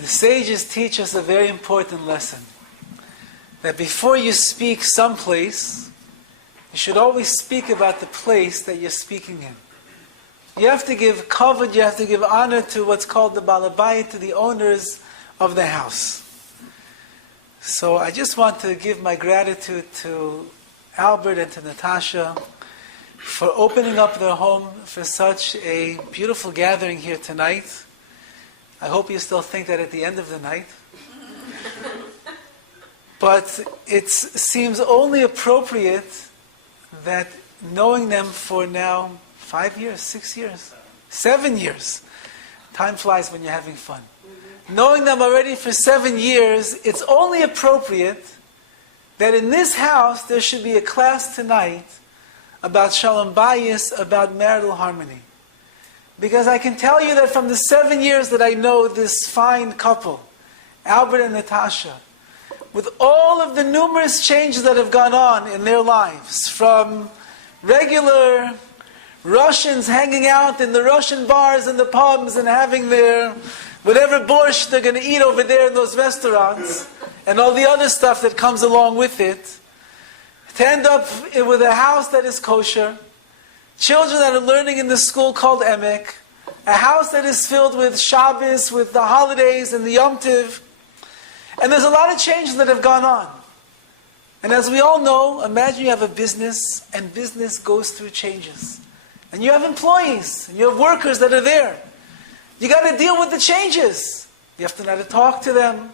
The sages teach us a very important lesson. That before you speak someplace, you should always speak about the place that you're speaking in. You have to give kavod, you have to give honor to what's called the balabayit, to the owners of the house. So I just want to give my gratitude to Albert and to Natasha for opening up their home for such a beautiful gathering here tonight. I hope you still think that at the end of the night. But it seems only appropriate that knowing them for now 5 years, 6 years, 7 years. Time flies when you're having fun. Knowing them already for 7 years, it's only appropriate that in this house there should be a class tonight about Shalom Bayis, about marital harmony. Because I can tell you that from the 7 years that I know this fine couple, Albert and Natasha, with all of the numerous changes that have gone on in their lives, from regular Russians hanging out in the Russian bars and the pubs and having their whatever borscht they're going to eat over there in those restaurants, and all the other stuff that comes along with it, to end up with a house that is kosher, children that are learning in the school called Emek, a house that is filled with Shabbos, with the holidays and the Yom Tiv. And there's a lot of changes that have gone on. And as we all know, imagine you have a business, and business goes through changes. And you have employees, and you have workers that are there. You got to deal with the changes. You have to know how to talk to them,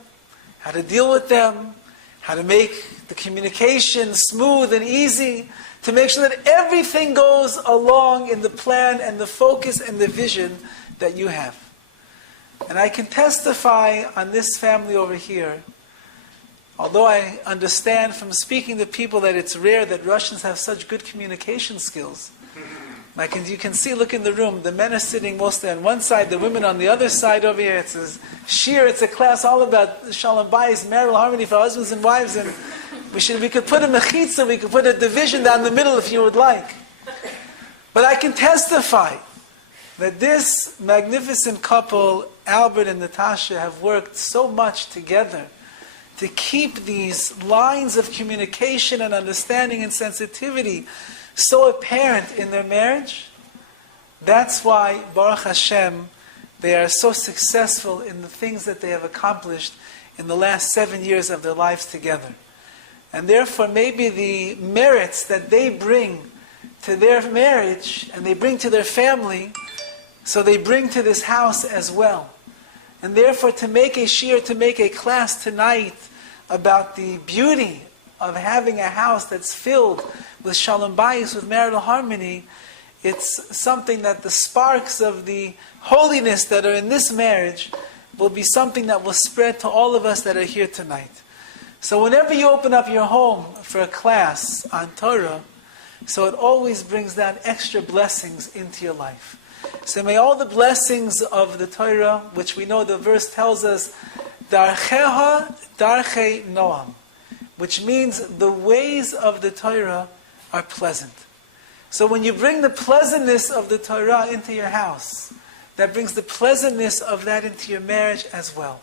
how to deal with them, how to make the communication smooth and easy, to make sure that everything goes along in the plan and the focus and the vision that you have. And I can testify on this family over here, although I understand from speaking to people that it's rare that Russians have such good communication skills. You can see, look in the room, the men are sitting mostly on one side, the women on the other side over here. It's a shir, it's a class all about Shalom Bayis, marital harmony for husbands and wives, and we could put a mechitza, we could put a division down the middle if you would like. But I can testify that this magnificent couple, Albert and Natasha, have worked so much together to keep these lines of communication and understanding and sensitivity so apparent in their marriage. That's why, Baruch Hashem, they are so successful in the things that they have accomplished in the last 7 years of their lives together. And therefore, maybe the merits that they bring to their marriage and they bring to their family, so they bring to this house as well. And therefore, to make a shir, to make a class tonight about the beauty of having a house that's filled with Shalom Bayis, with marital harmony, it's something that the sparks of the holiness that are in this marriage will be something that will spread to all of us that are here tonight. So whenever you open up your home for a class on Torah, so it always brings down extra blessings into your life. So may all the blessings of the Torah, which we know the verse tells us, Darcheha Darchei Noam, which means the ways of the Torah are pleasant. So when you bring the pleasantness of the Torah into your house, that brings the pleasantness of that into your marriage as well.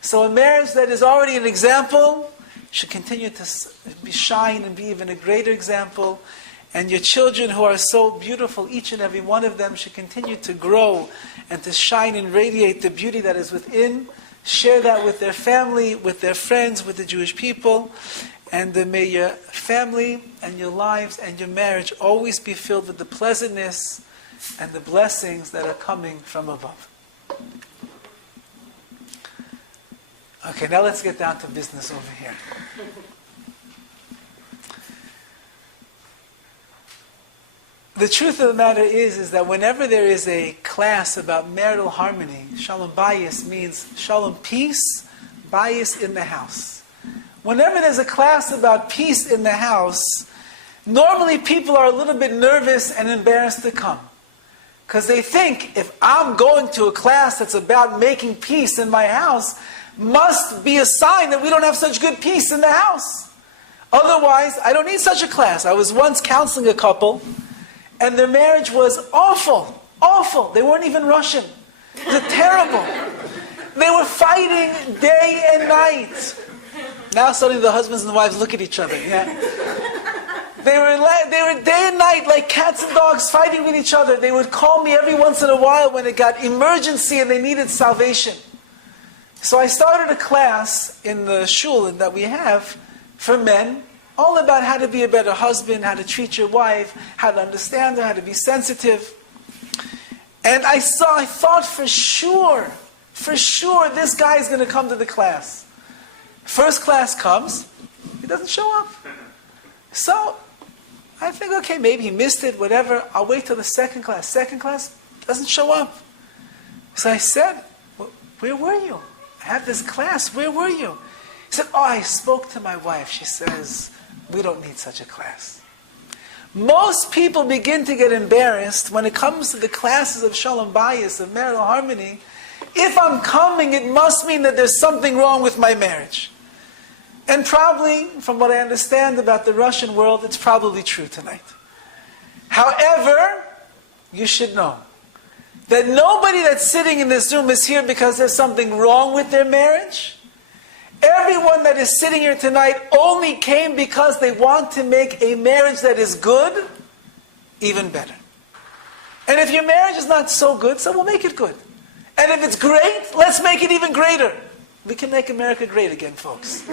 So a marriage that is already an example should continue to shine and be even a greater example. And your children who are so beautiful, each and every one of them should continue to grow and to shine and radiate the beauty that is within. Share that with their family, with their friends, with the Jewish people. And may your family and your lives and your marriage always be filled with the pleasantness and the blessings that are coming from above. Okay, now let's get down to business over here. The truth of the matter is that whenever there is a class about marital harmony, Shalom Bayis means Shalom peace, Bayis in the house. Whenever there's a class about peace in the house, normally people are a little bit nervous and embarrassed to come. Because they think, if I'm going to a class that's about making peace in my house, must be a sign that we don't have such good peace in the house. Otherwise, I don't need such a class. I was once counseling a couple, and their marriage was awful, awful. They weren't even Russian. It was terrible. They were fighting day and night. Now suddenly the husbands and the wives look at each other. Yeah. They were day and night like cats and dogs fighting with each other. They would call me every once in a while when it got emergency and they needed salvation. So I started a class in the shul that we have for men, all about how to be a better husband, how to treat your wife, how to understand her, how to be sensitive. And I thought for sure this guy is going to come to the class. First class comes, he doesn't show up. So I think, okay, maybe he missed it, whatever. I'll wait till the second class. Second class doesn't show up. So I said, where were you? I have this class, where were you? He said, I spoke to my wife. She says, we don't need such a class. Most people begin to get embarrassed when it comes to the classes of Shalom Bayis, of marital harmony. If I'm coming, it must mean that there's something wrong with my marriage. And probably, from what I understand about the Russian world, it's probably true tonight. However, you should know that nobody that's sitting in this room is here because there's something wrong with their marriage. Everyone that is sitting here tonight only came because they want to make a marriage that is good even better. And if your marriage is not so good, so we'll make it good. And if it's great, let's make it even greater. We can make America great again, folks.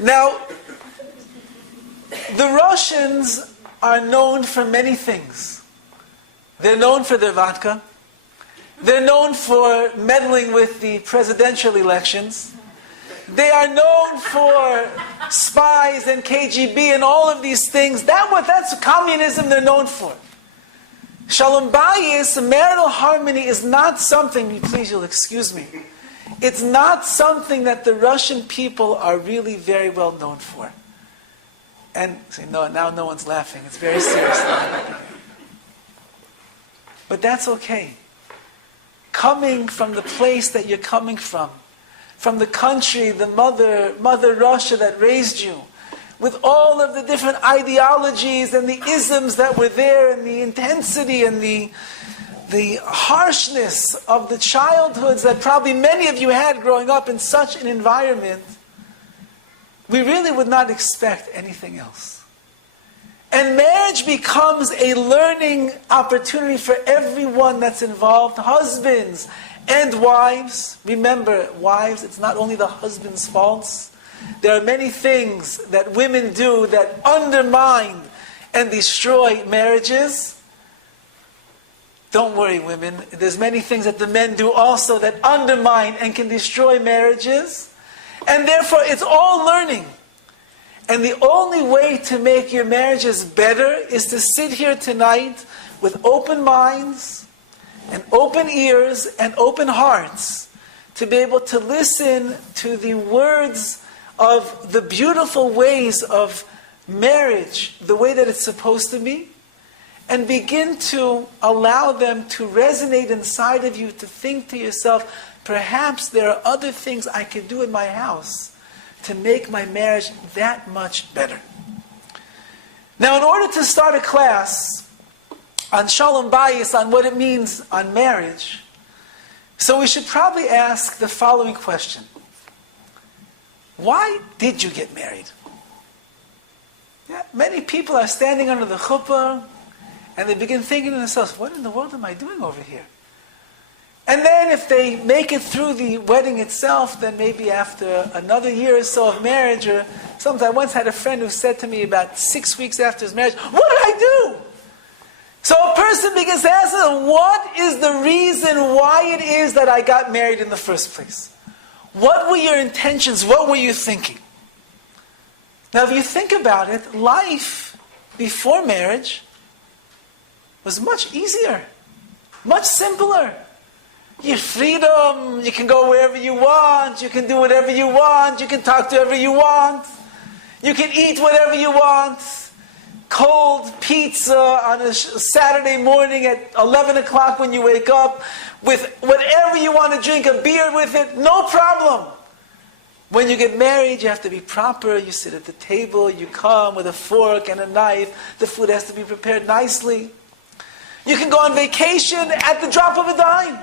Now, the Russians are known for many things. They're known for their vodka. They're known for meddling with the presidential elections. They are known for spies and KGB and all of these things. That's communism they're known for. Shalom Bayis, marital harmony, is not something, please you'll excuse me, it's not something that the Russian people are really very well known for. And see, no, now no one's laughing, it's very serious. But that's okay. Coming from the place that you're coming from the country, the mother Russia that raised you, with all of the different ideologies and the isms that were there, and the intensity and the harshness of the childhoods that probably many of you had growing up in such an environment, we really would not expect anything else. And marriage becomes a learning opportunity for everyone that's involved, husbands and wives. Remember, wives, it's not only the husband's faults. There are many things that women do that undermine and destroy marriages. Don't worry, women. There's many things that the men do also that undermine and can destroy marriages. And therefore, it's all learning. And the only way to make your marriages better is to sit here tonight with open minds and open ears and open hearts to be able to listen to the words of the beautiful ways of marriage, the way that it's supposed to be, and begin to allow them to resonate inside of you, to think to yourself, perhaps there are other things I could do in my house to make my marriage that much better. Now, in order to start a class on Shalom Bayis, on what it means on marriage, so we should probably ask the following question. Why did you get married? Yeah, many people are standing under the chuppah and they begin thinking to themselves, what in the world am I doing over here? And then if they make it through the wedding itself, then maybe after another year or so of marriage, or sometimes I once had a friend who said to me about 6 weeks after his marriage, what did I do? So a person begins to ask them, what is the reason why it is that I got married in the first place? What were your intentions? What were you thinking? Now, if you think about it, life before marriage was much easier, much simpler. Your freedom, you can go wherever you want, you can do whatever you want, you can talk to whoever you want, you can eat whatever you want. Cold pizza on a Saturday morning at 11 o'clock when you wake up, with whatever you want to drink, a beer with it, no problem. When you get married, you have to be proper. You sit at the table, you come with a fork and a knife. The food has to be prepared nicely. You can go on vacation at the drop of a dime.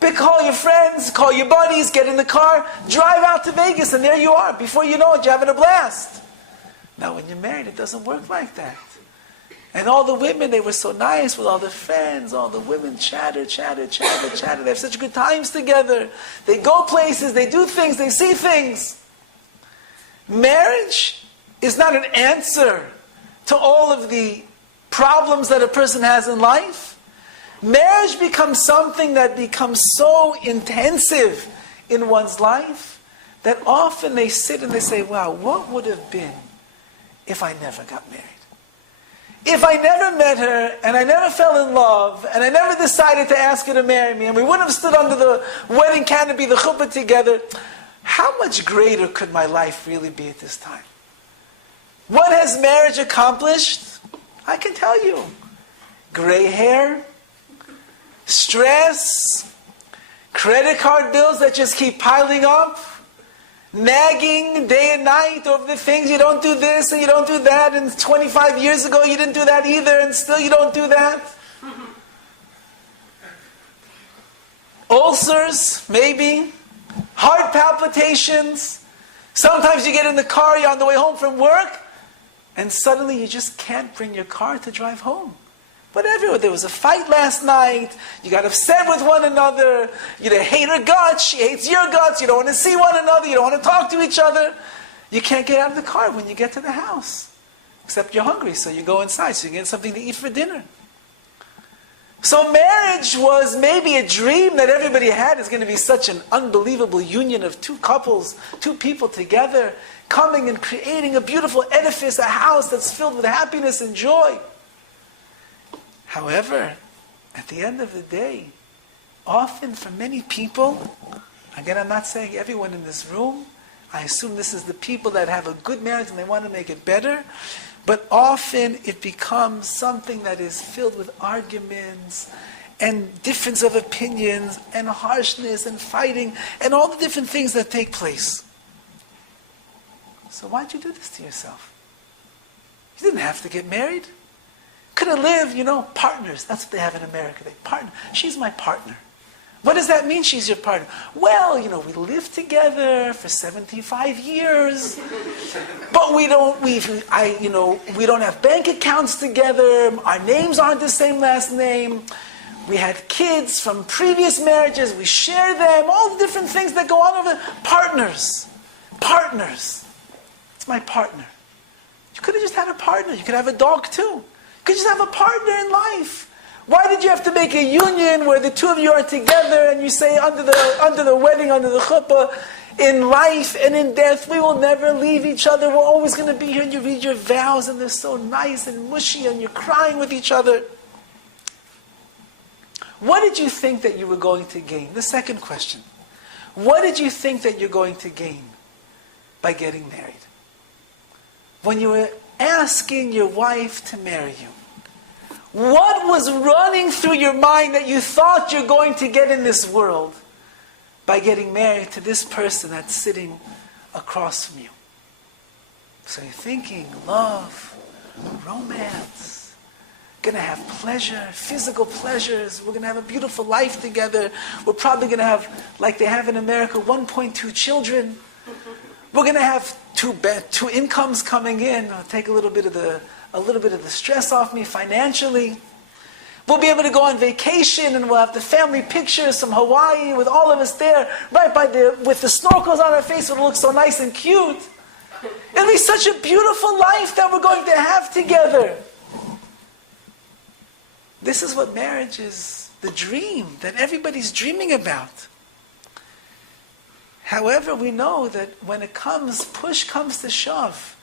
Call your friends, call your buddies, get in the car, drive out to Vegas, and there you are. Before you know it, you're having a blast. Now, when you're married, it doesn't work like that. And all the women, they were so nice with all the friends. All the women chatter. They have such good times together. They go places, they do things, they see things. Marriage is not an answer to all of the problems that a person has in life. Marriage becomes something that becomes so intensive in one's life that often they sit and they say, wow, what would have been if I never got married? If I never met her, and I never fell in love, and I never decided to ask her to marry me, and we wouldn't have stood under the wedding canopy, the chuppah together, how much greater could my life really be at this time? What has marriage accomplished? I can tell you. Gray hair, stress, credit card bills that just keep piling up, nagging day and night over the things, you don't do this and you don't do that, and 25 years ago you didn't do that either, and still you don't do that. Ulcers, maybe. Heart palpitations. Sometimes you get in the car, you're on the way home from work, and suddenly you just can't bring your car to drive home. Whatever, there was a fight last night, you got upset with one another, you hate her guts, she hates your guts, you don't want to see one another, you don't want to talk to each other. You can't get out of the car when you get to the house. Except you're hungry, so you go inside, so you get something to eat for dinner. So marriage was maybe a dream that everybody had. It's going to be such an unbelievable union of two couples, two people together, coming and creating a beautiful edifice, a house that's filled with happiness and joy. However, at the end of the day, often for many people, again, I'm not saying everyone in this room, I assume this is the people that have a good marriage and they want to make it better, but often it becomes something that is filled with arguments and difference of opinions and harshness and fighting and all the different things that take place. So why'd you do this to yourself? You didn't have to get married. Could have lived, partners. That's what they have in America. They partner. She's my partner. What does that mean, she's your partner? Well, we lived together for 75 years, but we don't have bank accounts together. Our names aren't the same last name. We had kids from previous marriages. We share them. All the different things that go on over partners. It's my partner. You could have just had a partner. You could have a dog too. You could just have a partner in life. Why did you have to make a union where the two of you are together and you say under the wedding, under the chuppah, in life and in death, we will never leave each other. We're always going to be here. And you read your vows and they're so nice and mushy and you're crying with each other. What did you think that you were going to gain? The second question. What did you think that you're going to gain by getting married? When you were asking your wife to marry you, what was running through your mind that you thought you're going to get in this world by getting married to this person that's sitting across from you? So you're thinking love, romance, going to have pleasure, physical pleasures. We're going to have a beautiful life together. We're probably going to have, like they have in America, 1.2 children. We're going to have two incomes coming in. I'll take a little bit of the stress off me financially. We'll be able to go on vacation and we'll have the family pictures from Hawaii with all of us there, with the snorkels on our face. It'll look so nice and cute. It'll be such a beautiful life that we're going to have together. This is what marriage is, the dream that everybody's dreaming about. However, we know that when push comes to shove,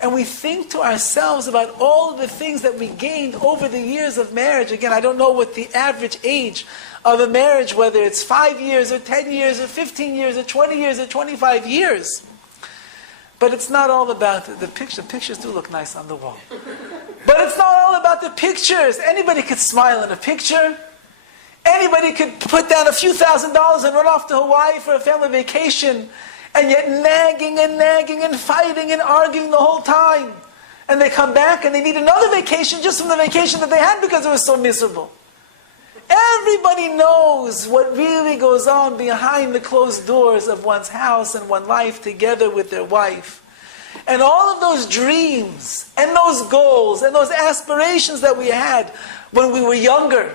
and we think to ourselves about all of the things that we gained over the years of marriage. Again, I don't know what the average age of a marriage, whether it's 5 years or 10 years or 15 years or 20 years or 25 years. But it's not all about the picture. The pictures do look nice on the wall. But it's not all about the pictures. Anybody could smile in a picture. Anybody could put down a few $1,000s and run off to Hawaii for a family vacation, and yet nagging and fighting and arguing the whole time. And they come back and they need another vacation just from the vacation that they had because it was so miserable. Everybody knows what really goes on behind the closed doors of one's house and one life together with their wife. And all of those dreams and those goals and those aspirations that we had when we were younger,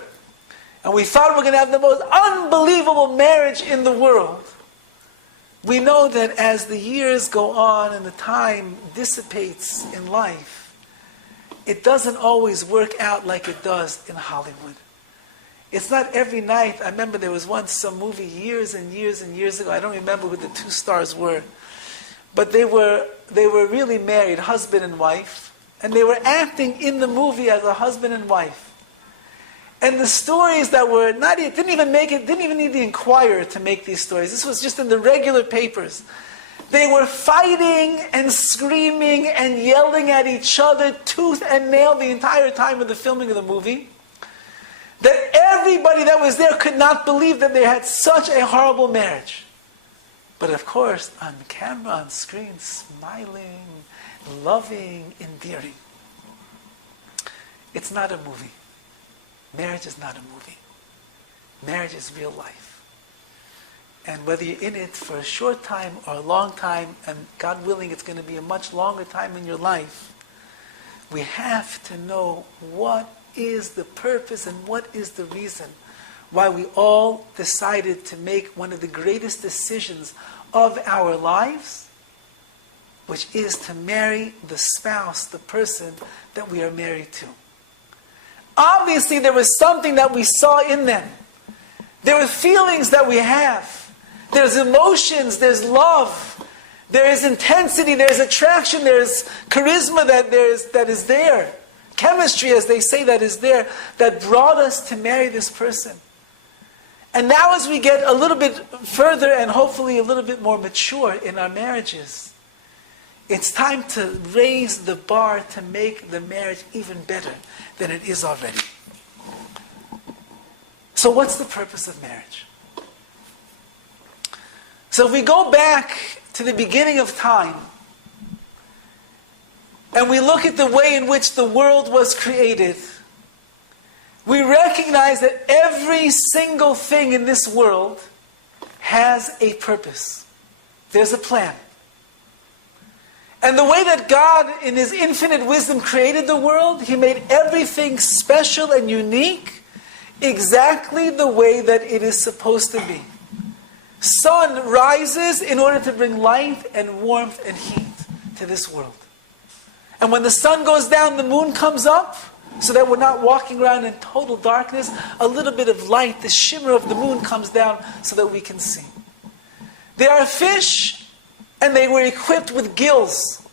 and we thought we were going to have the most unbelievable marriage in the world. We know that as the years go on and the time dissipates in life, it doesn't always work out like it does in Hollywood. It's not every night. I remember there was once some movie years and years and years ago. I don't remember who the two stars were. But they were really married, husband and wife. And they were acting in the movie as a husband and wife. And the stories that were didn't even need the Inquirer to make these stories. This was just in the regular papers. They were fighting and screaming and yelling at each other, tooth and nail, the entire time of the filming of the movie. That everybody that was there could not believe that they had such a horrible marriage. But of course, on camera, on screen, smiling, loving, endearing. It's not a movie. Marriage is not a movie. Marriage is real life. And whether you're in it for a short time or a long time, and God willing it's going to be a much longer time in your life, we have to know what is the purpose and what is the reason why we all decided to make one of the greatest decisions of our lives, which is to marry the spouse, the person that we are married to. Obviously, there was something that we saw in them. There were feelings that we have. There's emotions, there's love, there is intensity, there's attraction, there's charisma that is there. Chemistry, as they say, that is there, that brought us to marry this person. And now as we get a little bit further and hopefully a little bit more mature in our marriages, it's time to raise the bar to make the marriage even better than it is already. So what's the purpose of marriage? So if we go back to the beginning of time, and we look at the way in which the world was created, we recognize that every single thing in this world has a purpose. There's a plan. And the way that God, in His infinite wisdom, created the world, He made everything special and unique, exactly the way that it is supposed to be. Sun rises in order to bring light and warmth and heat to this world. And when the sun goes down, the moon comes up, so that we're not walking around in total darkness. A little bit of light, the shimmer of the moon comes down so that we can see. There are fish, and they were equipped with gills,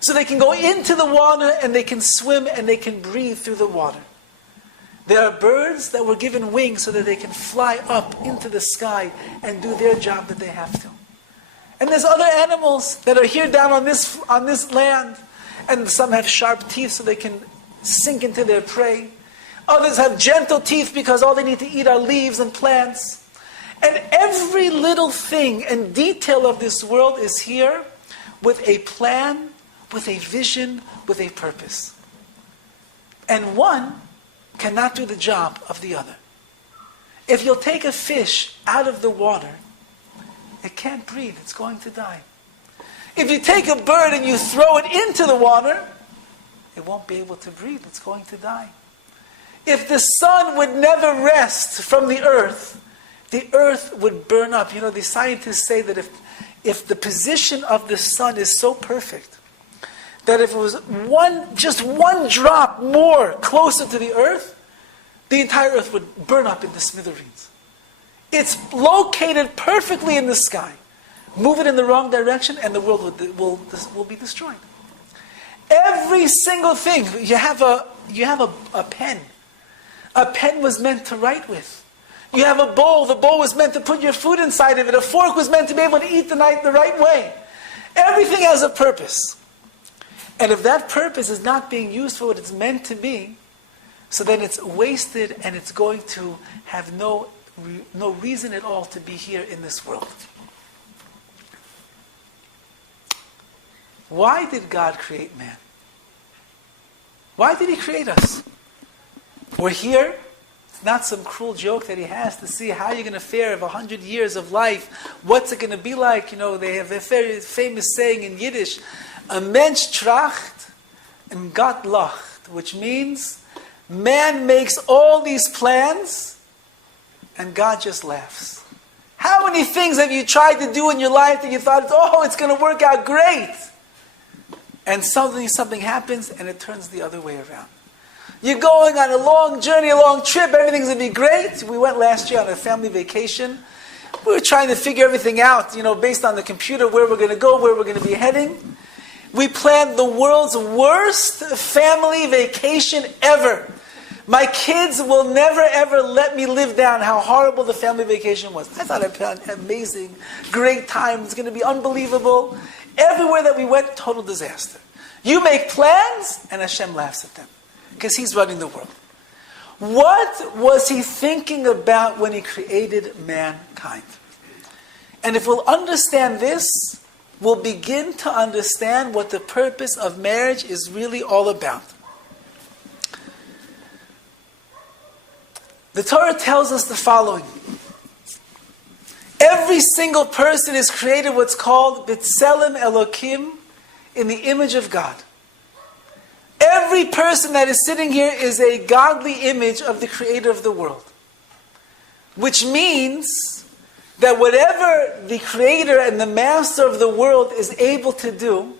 so they can go into the water and they can swim and they can breathe through the water. There are birds that were given wings so that they can fly up into the sky and do their job that they have to. And there's other animals that are here down on this land, and some have sharp teeth so they can sink into their prey. Others have gentle teeth because all they need to eat are leaves and plants. And every little thing and detail of this world is here with a plan, with a vision, with a purpose. And one cannot do the job of the other. If you'll take a fish out of the water, it can't breathe, it's going to die. If you take a bird and you throw it into the water, it won't be able to breathe, it's going to die. If the sun would never rest from the earth would burn up. You know, the scientists say that if the position of the sun is so perfect, that if it was just one drop more closer to the earth, the entire earth would burn up into smithereens. It's located perfectly in the sky. Move it in the wrong direction and the world will be destroyed. Every single thing. You have a pen. A pen was meant to write with. You have a bowl. The bowl was meant to put your food inside of it. A fork was meant to be able to eat the right way. Everything has a purpose. And if that purpose is not being used for what it's meant to be, so then it's wasted and it's going to have no reason at all to be here in this world. Why did God create man? Why did He create us? We're here. not some cruel joke that he has to see how you're going to fare of 100 years of life. What's it going to be like? You know, they have a very famous saying in Yiddish, a Mensch tracht and Gott lacht, which means man makes all these plans and God just laughs. How many things have you tried to do in your life that you thought, oh, it's going to work out great? And suddenly something happens and it turns the other way around. You're going on a long journey, a long trip, everything's going to be great. We went last year on a family vacation. We were trying to figure everything out, based on the computer, where we're going to go, where we're going to be heading. We planned the world's worst family vacation ever. My kids will never ever let me live down how horrible the family vacation was. I thought I planned an amazing, great time. It's going to be unbelievable. Everywhere that we went, total disaster. You make plans, and Hashem laughs at them. Because He's running the world. What was He thinking about when He created mankind? And if we'll understand this, we'll begin to understand what the purpose of marriage is really all about. The Torah tells us the following. Every single person is created what's called B'Tselem Elokim, in the image of God. Every person that is sitting here is a godly image of the Creator of the world. Which means that whatever the Creator and the Master of the world is able to do,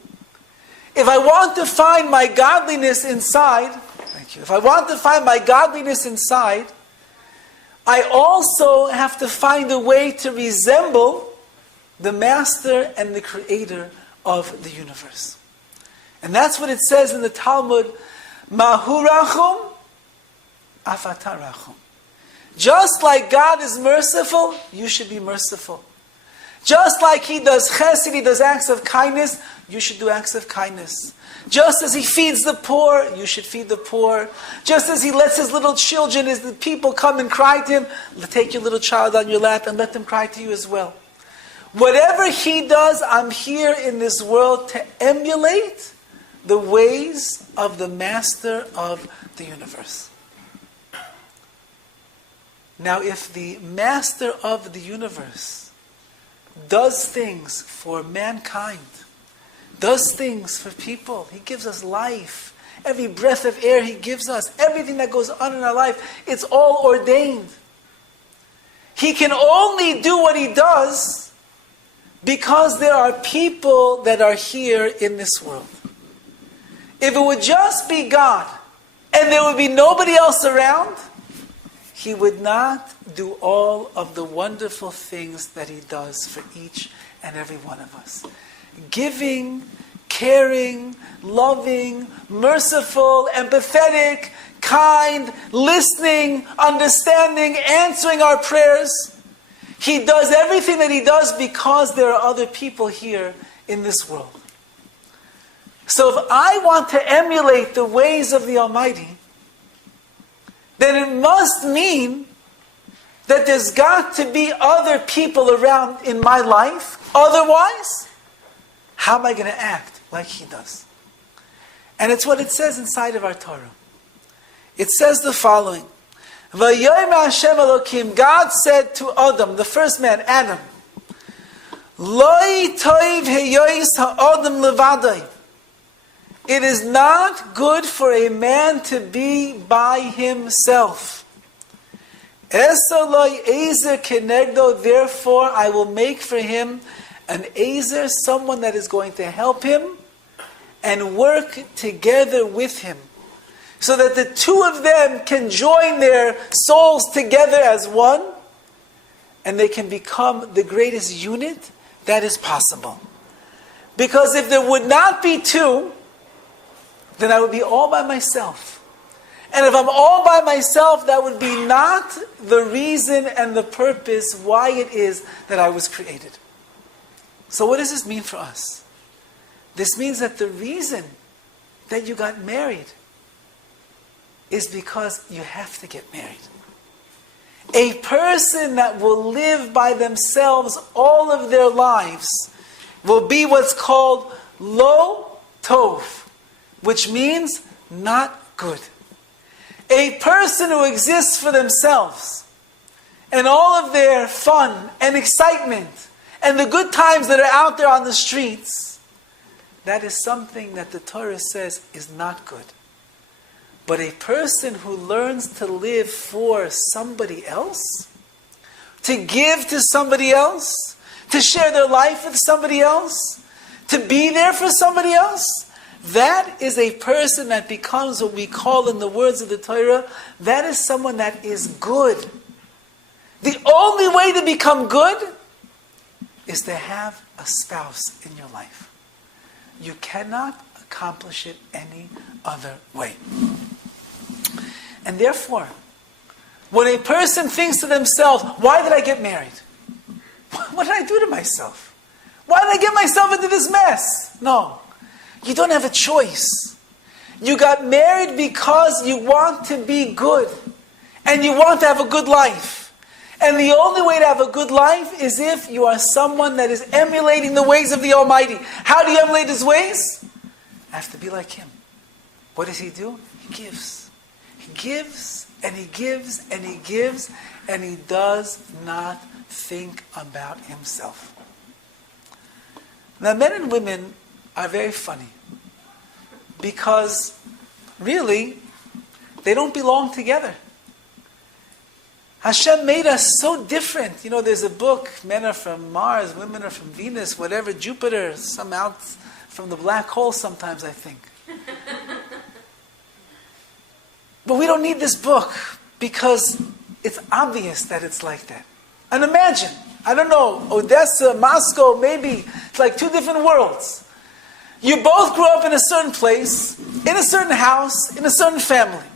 if I want to find my godliness inside, if I want to find my godliness inside, I also have to find a way to resemble the Master and the Creator of the universe. And that's what it says in the Talmud, Mahu rachum, af ata rachum. Just like God is merciful, you should be merciful. Just like He does chesed, He does acts of kindness, you should do acts of kindness. Just as He feeds the poor, you should feed the poor. Just as He lets His little children, as the people come and cry to Him, take your little child on your lap and let them cry to you as well. Whatever He does, I'm here in this world to emulate the ways of the Master of the universe. Now, if the Master of the universe does things for mankind, does things for people, He gives us life, every breath of air He gives us, everything that goes on in our life, it's all ordained. He can only do what He does because there are people that are here in this world. If it would just be God, and there would be nobody else around, He would not do all of the wonderful things that He does for each and every one of us. Giving, caring, loving, merciful, empathetic, kind, listening, understanding, answering our prayers. He does everything that He does because there are other people here in this world. So if I want to emulate the ways of the Almighty, then it must mean that there's got to be other people around in my life. Otherwise, how am I going to act like He does? And it's what it says inside of our Torah. It says the following. Vayomer Hashem Elokim, God said to Adam, the first man, Adam, Loi toiv heyois ha'adam levadai. It is not good for a man to be by himself. Esaloi ezer kenegdo, therefore I will make for him an ezer, someone that is going to help him and work together with him, so that the two of them can join their souls together as one, and they can become the greatest unit that is possible. Because if there would not be two, then I would be all by myself. And if I'm all by myself, that would be not the reason and the purpose why it is that I was created. So what does this mean for us? This means that the reason that you got married is because you have to get married. A person that will live by themselves all of their lives will be what's called lo tov, which means not good. A person who exists for themselves and all of their fun and excitement and the good times that are out there on the streets, that is something that the Torah says is not good. But a person who learns to live for somebody else, to give to somebody else, to share their life with somebody else, to be there for somebody else, that is a person that becomes what we call in the words of the Torah, that is someone that is good. The only way to become good is to have a spouse in your life. You cannot accomplish it any other way. And therefore, when a person thinks to themselves, why did I get married? What did I do to myself? Why did I get myself into this mess? No. You don't have a choice. You got married because you want to be good. And you want to have a good life. And the only way to have a good life is if you are someone that is emulating the ways of the Almighty. How do you emulate His ways? I have to be like Him. What does He do? He gives. He gives, and He gives, and He gives, and He does not think about Himself. Now, men and women are very funny. Because, really, they don't belong together. Hashem made us so different. You know, there's a book, men are from Mars, women are from Venus, whatever, Jupiter, some out from the black hole sometimes, I think. But we don't need this book because it's obvious that it's like that. And imagine, I don't know, Odessa, Moscow, maybe, it's like two different worlds. You both grew up in a certain place, in a certain house, in a certain family.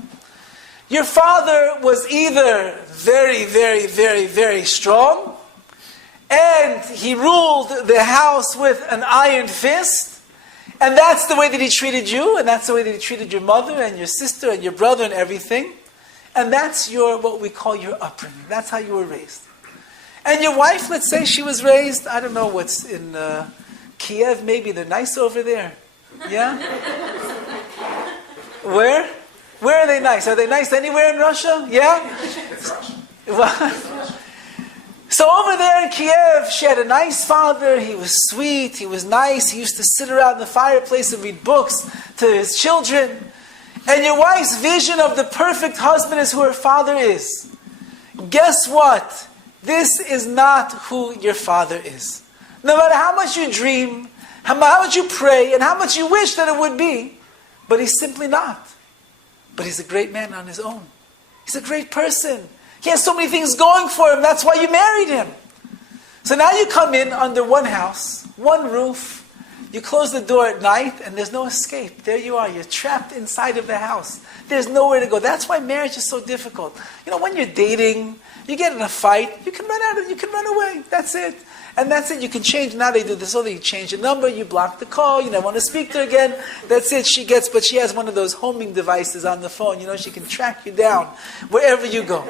Your father was either very, very, very, very strong, and he ruled the house with an iron fist, and that's the way that he treated you, and that's the way that he treated your mother and your sister and your brother and everything. And that's what we call your upbringing. That's how you were raised. And your wife, let's say she was raised, I don't know what's in Kiev, maybe they're nice over there. Yeah? Where? Where are they nice? Are they nice anywhere in Russia? Yeah? It's Russia. Well, so over there in Kiev, she had a nice father. He was sweet. He was nice. He used to sit around the fireplace and read books to his children. And your wife's vision of the perfect husband is who her father is. Guess what? This is not who your father is. No matter how much you dream, how much you pray, and how much you wish that it would be, but he's simply not. But he's a great man on his own. He's a great person. He has so many things going for him. That's why you married him. So now you come in under one house, one roof. You close the door at night and there's no escape. There you are. You're trapped inside of the house. There's nowhere to go. That's why marriage is so difficult. You know, when you're dating, you get in a fight, you can run away. That's it. And that's it. You can change. Now they do this. So you change the number, you block the call, you never want to speak to her again. That's it. But she has one of those homing devices on the phone. You know, she can track you down wherever you go.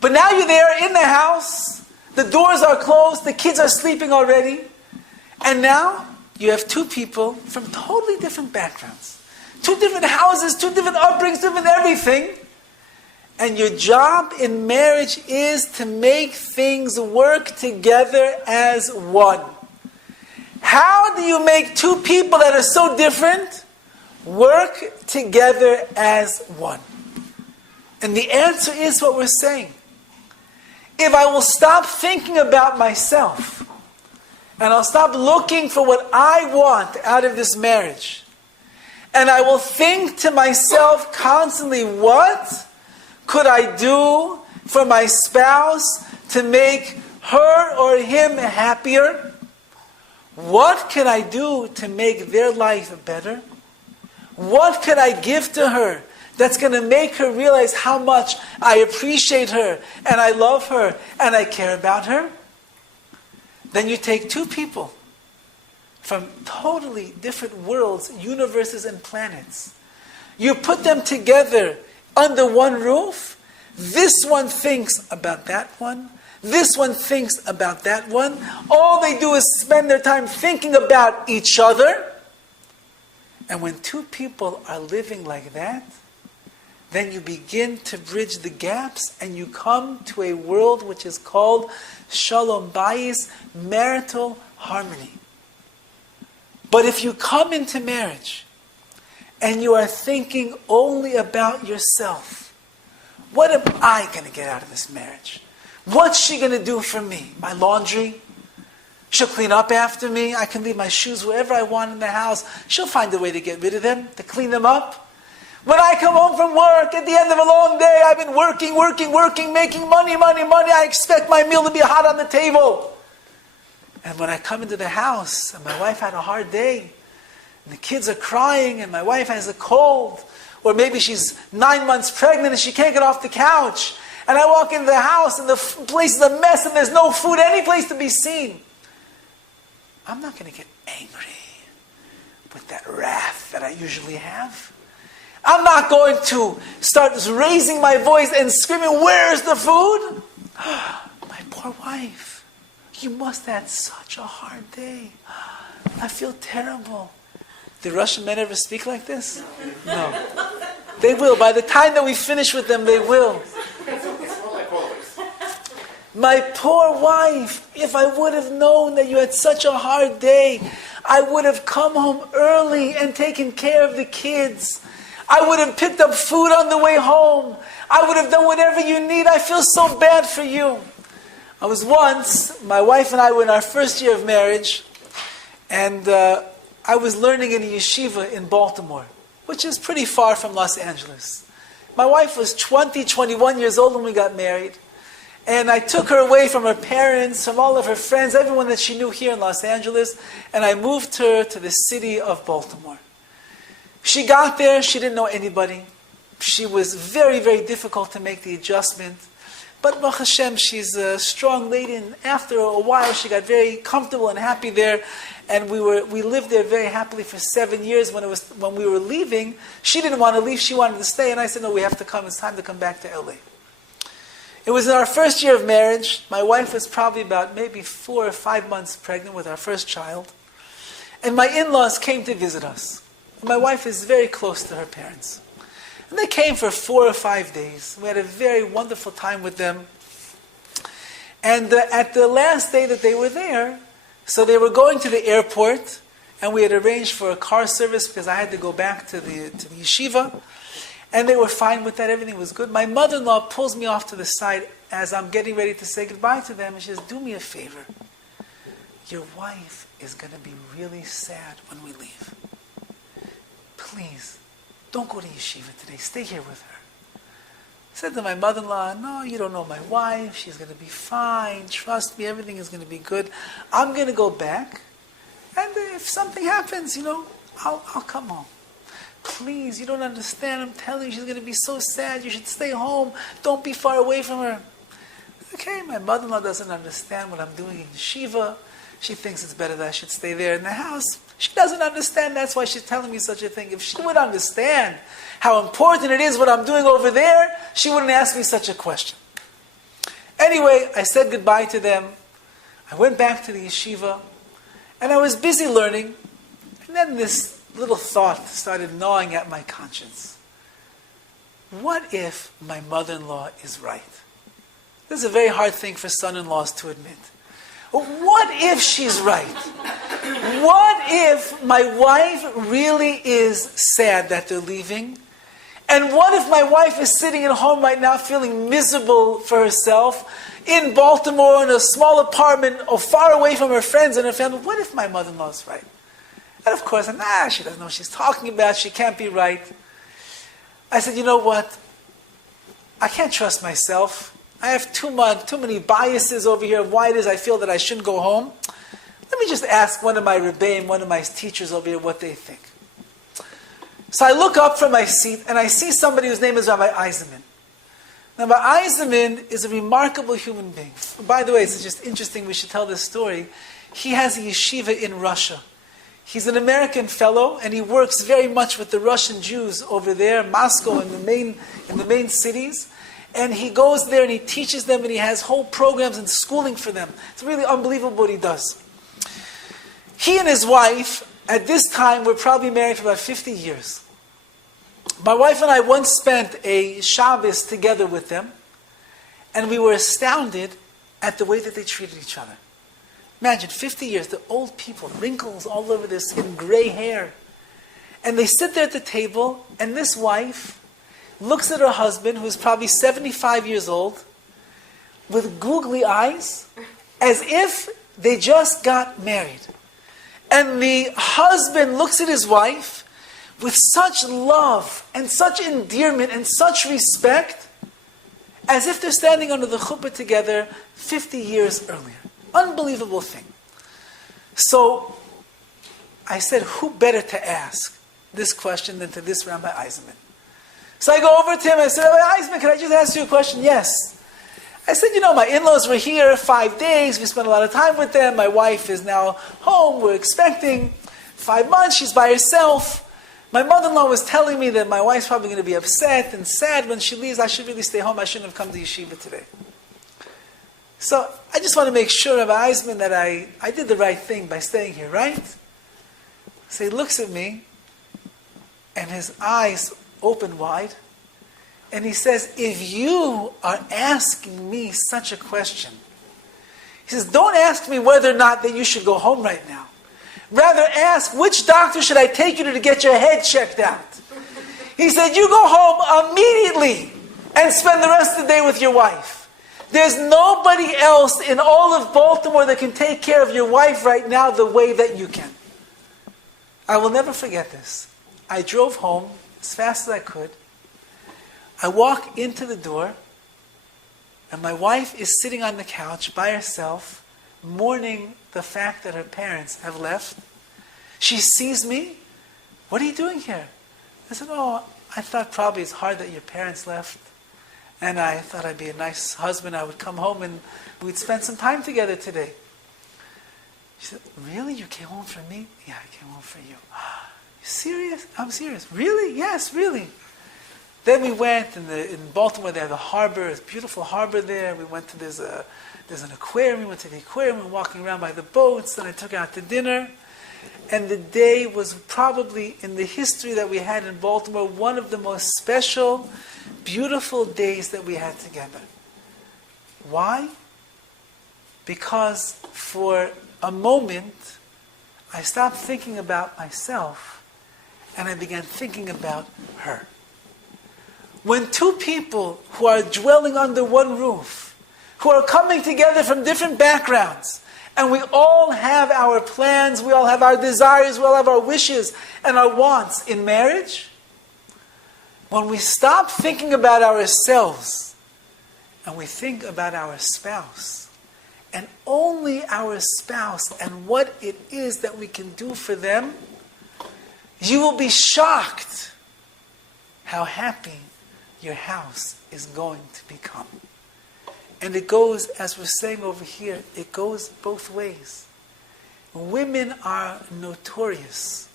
But now you're there in the house. The doors are closed. The kids are sleeping already. And now you have two people from totally different backgrounds. Two different houses, two different upbringings, different everything. And your job in marriage is to make things work together as one. How do you make two people that are so different work together as one? And the answer is what we're saying. If I will stop thinking about myself, and I'll stop looking for what I want out of this marriage, and I will think to myself constantly, what could I do for my spouse to make her or him happier? What can I do to make their life better? What can I give to her that's going to make her realize how much I appreciate her and I love her and I care about her? Then you take two people from totally different worlds, universes, and planets. You put them together under one roof. This one thinks about that one. This one thinks about that one. All they do is spend their time thinking about each other. And when two people are living like that, then you begin to bridge the gaps and you come to a world which is called Shalom Bayis, marital harmony. But if you come into marriage and you are thinking only about yourself, what am I going to get out of this marriage? What's she going to do for me? My laundry? She'll clean up after me. I can leave my shoes wherever I want in the house. She'll find a way to get rid of them, to clean them up. When I come home from work at the end of a long day, I've been working, making money. I expect my meal to be hot on the table. And when I come into the house and my wife had a hard day, and the kids are crying and my wife has a cold, or maybe she's 9 months pregnant and she can't get off the couch, and I walk into the house and the place is a mess and there's no food any place to be seen, I'm not going to get angry with that wrath that I usually have. I'm not going to start raising my voice and screaming, "Where's the food?" My poor wife, you must have had such a hard day. I feel terrible. Do Russian men ever speak like this? No. They will. By the time that we finish with them, they will. My poor wife, if I would have known that you had such a hard day, I would have come home early and taken care of the kids. I would have picked up food on the way home. I would have done whatever you need. I feel so bad for you. I was once, my wife and I were in our first year of marriage, and I was learning in a yeshiva in Baltimore, which is pretty far from Los Angeles. My wife was 21 years old when we got married. And I took her away from her parents, from all of her friends, everyone that she knew here in Los Angeles, and I moved her to the city of Baltimore. She got there, she didn't know anybody. She was very, very difficult to make the adjustment. But Baruch Hashem, she's a strong lady, and after a while she got very comfortable and happy there. And we lived there very happily for 7 years. When we were leaving, she didn't want to leave, she wanted to stay, and I said, "No, we have to come, it's time to come back to LA." It was in our first year of marriage. My wife was probably about maybe 4 or 5 months pregnant with our first child. And my in-laws came to visit us. My wife is very close to her parents. And they came for 4 or 5 days. We had a very wonderful time with them. And at the last day that they were there, so they were going to the airport, and we had arranged for a car service because I had to go back to the yeshiva. And they were fine with that. Everything was good. My mother-in-law pulls me off to the side as I'm getting ready to say goodbye to them. And she says, "Do me a favor. Your wife is going to be really sad when we leave. Please, don't go to yeshiva today. Stay here with her." I said to my mother-in-law, "No, you don't know my wife. She's going to be fine. Trust me, everything is going to be good. I'm going to go back. And if something happens, I'll come home. Please, you don't understand. I'm telling you, she's going to be so sad. You should stay home. Don't be far away from her." Okay, my mother-in-law doesn't understand what I'm doing in yeshiva. She thinks it's better that I should stay there in the house. She doesn't understand. That's why she's telling me such a thing. If she would understand how important it is what I'm doing over there, she wouldn't ask me such a question. Anyway, I said goodbye to them. I went back to the yeshiva, and I was busy learning. And then this little thought started gnawing at my conscience. What if my mother-in-law is right? This is a very hard thing for son-in-laws to admit. What if she's right? What if my wife really is sad that they're leaving? And what if my wife is sitting at home right now feeling miserable for herself in Baltimore in a small apartment or far away from her friends and her family? What if my mother-in-law is right? And of course, she doesn't know what she's talking about. She can't be right. I said, "You know what? I can't trust myself. I have too many biases over here of why it is I feel that I shouldn't go home. Let me just ask one of my rebbeim, one of my teachers over here, what they think." So I look up from my seat and I see somebody whose name is Rabbi Eisenman. Now, Rabbi Eisenman is a remarkable human being. By the way, it's just interesting, we should tell this story. He has a yeshiva in Russia. He's an American fellow, and he works very much with the Russian Jews over there, Moscow and the main cities. And he goes there and he teaches them, and he has whole programs and schooling for them. It's really unbelievable what he does. He and his wife At this time, we're probably married for about 50 years. My wife and I once spent a Shabbos together with them, and we were astounded at the way that they treated each other. Imagine, 50 years, the old people, wrinkles all over their skin, gray hair. And they sit there at the table, and this wife looks at her husband, who's probably 75 years old, with googly eyes, as if they just got married. And the husband looks at his wife with such love and such endearment and such respect, as if they're standing under the chuppah together 50 years earlier. Unbelievable thing. So I said, who better to ask this question than to this Rabbi Eisenman? So I go over to him and I said, Rabbi Eisenman, can I just ask you a question? Yes. I said, my in-laws were here 5 days. We spent a lot of time with them. My wife is now home. We're expecting 5 months. She's by herself. My mother-in-law was telling me that my wife's probably going to be upset and sad when she leaves. I should really stay home. I shouldn't have come to yeshiva today. So I just want to make sure, Rabbi Eisman, that I did the right thing by staying here, right? So he looks at me, and his eyes open wide, and he says, if you are asking me such a question, he says, don't ask me whether or not that you should go home right now. Rather ask, which doctor should I take you to get your head checked out? He said, you go home immediately and spend the rest of the day with your wife. There's nobody else in all of Baltimore that can take care of your wife right now the way that you can. I will never forget this. I drove home as fast as I could. I walk into the door, and my wife is sitting on the couch by herself, mourning the fact that her parents have left. She sees me. What are you doing here? I said, I thought probably it's hard that your parents left. And I thought I'd be a nice husband. I would come home and we'd spend some time together today. She said, really? You came home for me? Yeah, I came home for you. You serious? I'm serious. Really? Yes, really. Then we went, in Baltimore they have a harbor, it's a beautiful harbor there. We went to, there's an aquarium, we went to the aquarium, we were walking around by the boats, then I took her out to dinner. And the day was probably, in the history that we had in Baltimore, one of the most special, beautiful days that we had together. Why? Because for a moment, I stopped thinking about myself, and I began thinking about her. When two people who are dwelling under one roof, who are coming together from different backgrounds, and we all have our plans, we all have our desires, we all have our wishes and our wants in marriage, when we stop thinking about ourselves and we think about our spouse, and only our spouse and what it is that we can do for them, you will be shocked how happy your house is going to become. And it goes, as we're saying over here, it goes both ways. Women are notorious.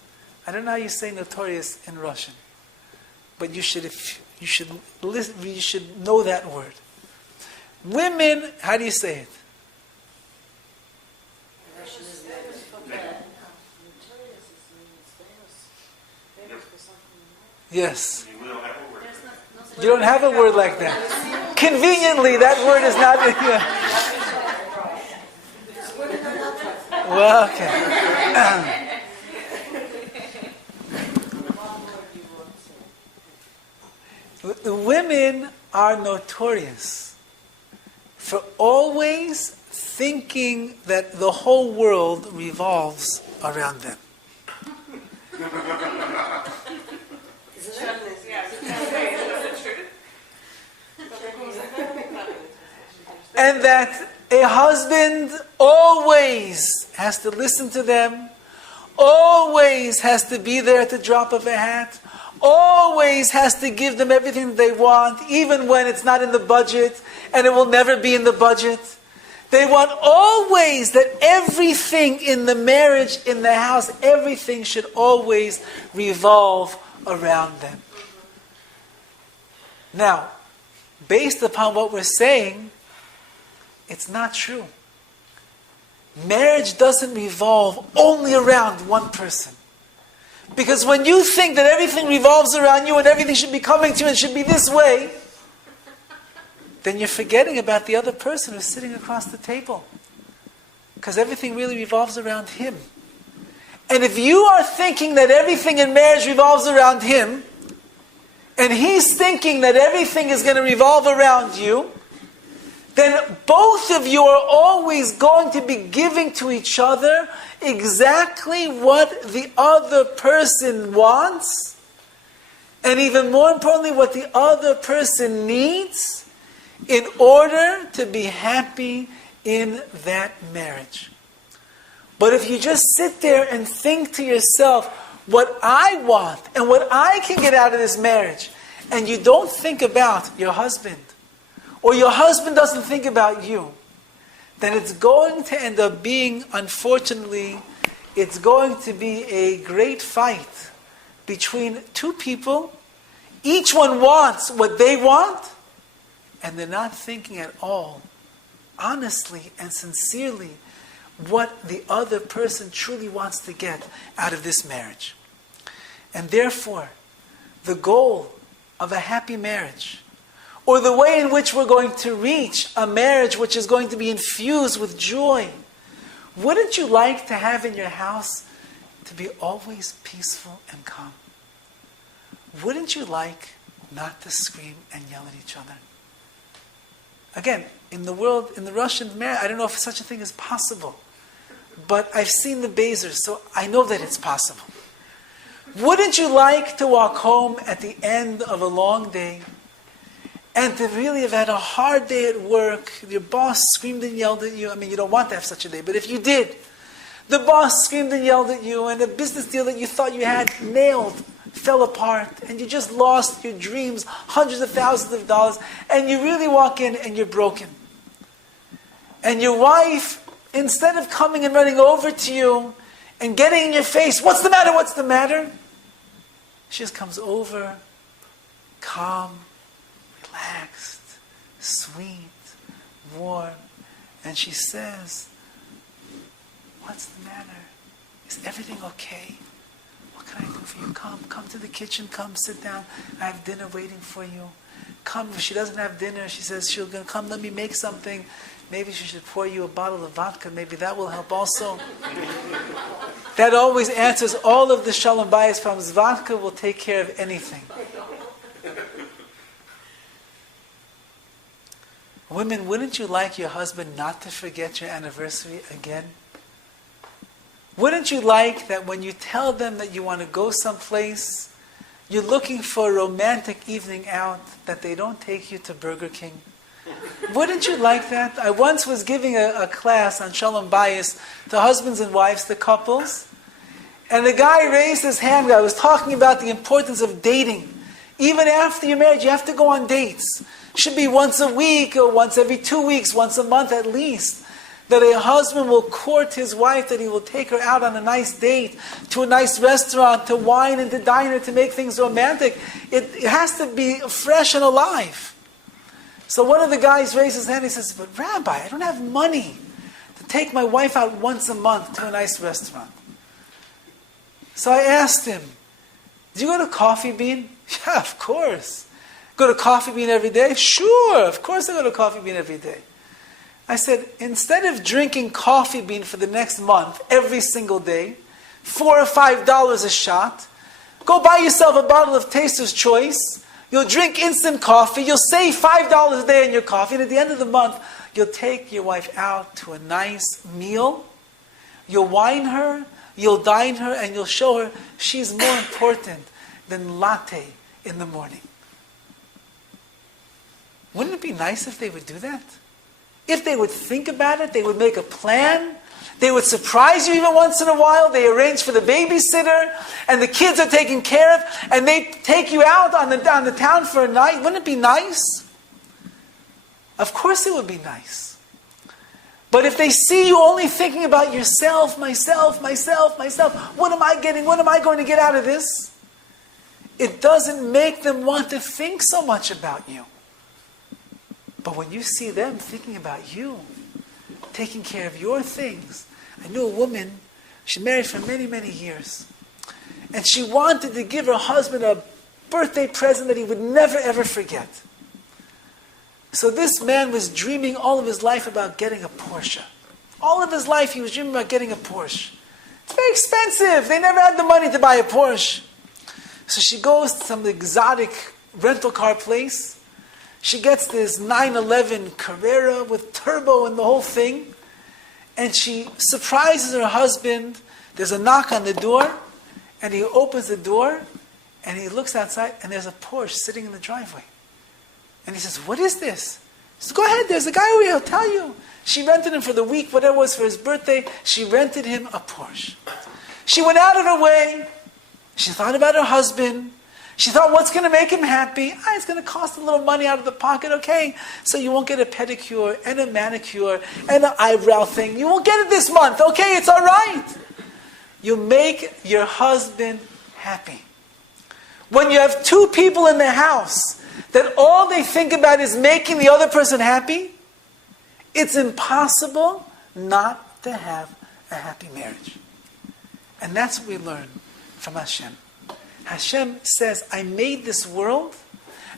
I don't know how you say notorious in Russian, but you should know that word. Women, how do you say it? Yes. You don't have a word like that. Conveniently, that word is not. Well, okay. Women are notorious for always thinking that the whole world revolves around them. And that a husband always has to listen to them, always has to be there at the drop of a hat, always has to give them everything they want, even when it's not in the budget, and it will never be in the budget. They want always that everything in the marriage, in the house, everything should always revolve around them. Now, based upon what we're saying, it's not true. Marriage doesn't revolve only around one person. Because when you think that everything revolves around you and everything should be coming to you and should be this way, then you're forgetting about the other person who's sitting across the table. Because everything really revolves around him. And if you are thinking that everything in marriage revolves around him, and he's thinking that everything is going to revolve around you, then both of you are always going to be giving to each other exactly what the other person wants, and even more importantly, what the other person needs in order to be happy in that marriage. But if you just sit there and think to yourself, what I want and what I can get out of this marriage, and you don't think about your husband, or your husband doesn't think about you, then it's going to end up being, unfortunately, it's going to be a great fight between two people. Each one wants what they want, and they're not thinking at all, honestly and sincerely, what the other person truly wants to get out of this marriage. And therefore, the goal of a happy marriage, or the way in which we're going to reach a marriage which is going to be infused with joy, wouldn't you like to have in your house to be always peaceful and calm? Wouldn't you like not to scream and yell at each other? Again, in the world, in the Russian marriage, I don't know if such a thing is possible. But I've seen the Bezers, so I know that it's possible. Wouldn't you like to walk home at the end of a long day and to really have had a hard day at work, your boss screamed and yelled at you? I mean, you don't want to have such a day, but if you did, the boss screamed and yelled at you, and a business deal that you thought you had nailed fell apart, and you just lost your dreams, hundreds of thousands of dollars, and you really walk in and you're broken. And your wife, instead of coming and running over to you and getting in your face, what's the matter, what's the matter? She just comes over, calm, relaxed, sweet, warm, and she says, what's the matter? Is everything okay? What can I do for you? Come to the kitchen, come sit down. I have dinner waiting for you. Come, if she doesn't have dinner, she says she'll come, let me make something. Maybe she should pour you a bottle of vodka. Maybe that will help also. That always answers all of the Shalom Bayis problems. Vodka will take care of anything. Women, wouldn't you like your husband not to forget your anniversary again? Wouldn't you like that when you tell them that you want to go someplace, you're looking for a romantic evening out, that they don't take you to Burger King? Wouldn't you like that? I once was giving a class on Shalom Bayis to husbands and wives, the couples, and the guy raised his hand. I was talking about the importance of dating. Even after you're married, you have to go on dates. It should be once a week or once every 2 weeks, once a month at least. That a husband will court his wife, that he will take her out on a nice date, to a nice restaurant, to wine and to diner, to make things romantic. It has to be fresh and alive. So one of the guys raised his hand and he says, but Rabbi, I don't have money to take my wife out once a month to a nice restaurant. So I asked him, do you go to Coffee Bean? Yeah, of course. Go to Coffee Bean every day? Sure, of course I go to Coffee Bean every day. I said, instead of drinking Coffee Bean for the next month, every single day, $4 or $5 a shot, go buy yourself a bottle of Taster's Choice. You'll drink instant coffee. You'll save $5 a day on your coffee. And at the end of the month, you'll take your wife out to a nice meal. You'll wine her, you'll dine her, and you'll show her she's more important than latte in the morning. Wouldn't it be nice if they would do that? If they would think about it, they would make a plan. They would surprise you even once in a while. They arrange for the babysitter, and the kids are taken care of, and they take you out on the town for a night. Wouldn't it be nice? Of course it would be nice. But if they see you only thinking about yourself, myself, what am I getting? What am I going to get out of this? It doesn't make them want to think so much about you. But when you see them thinking about you, taking care of your things. I knew a woman, she married for many, many years. And she wanted to give her husband a birthday present that he would never ever forget. So this man was dreaming all of his life about getting a Porsche. All of his life he was dreaming about getting a Porsche. It's very expensive. They never had the money to buy a Porsche. So she goes to some exotic rental car place. She gets this 911 Carrera with turbo and the whole thing. And she surprises her husband. There's a knock on the door. And he opens the door. And he looks outside. And there's a Porsche sitting in the driveway. And he says, "What is this?" He says, "Go ahead. There's a guy over here. He'll tell you." She rented him for the week, whatever it was for his birthday. She rented him a Porsche. She went out of her way. She thought about her husband. She thought, what's going to make him happy? It's going to cost a little money out of the pocket. Okay, so you won't get a pedicure and a manicure and an eyebrow thing. You won't get it this month. Okay, it's all right. You make your husband happy. When you have two people in the house that all they think about is making the other person happy, it's impossible not to have a happy marriage. And that's what we learn from Hashem. Hashem says, I made this world,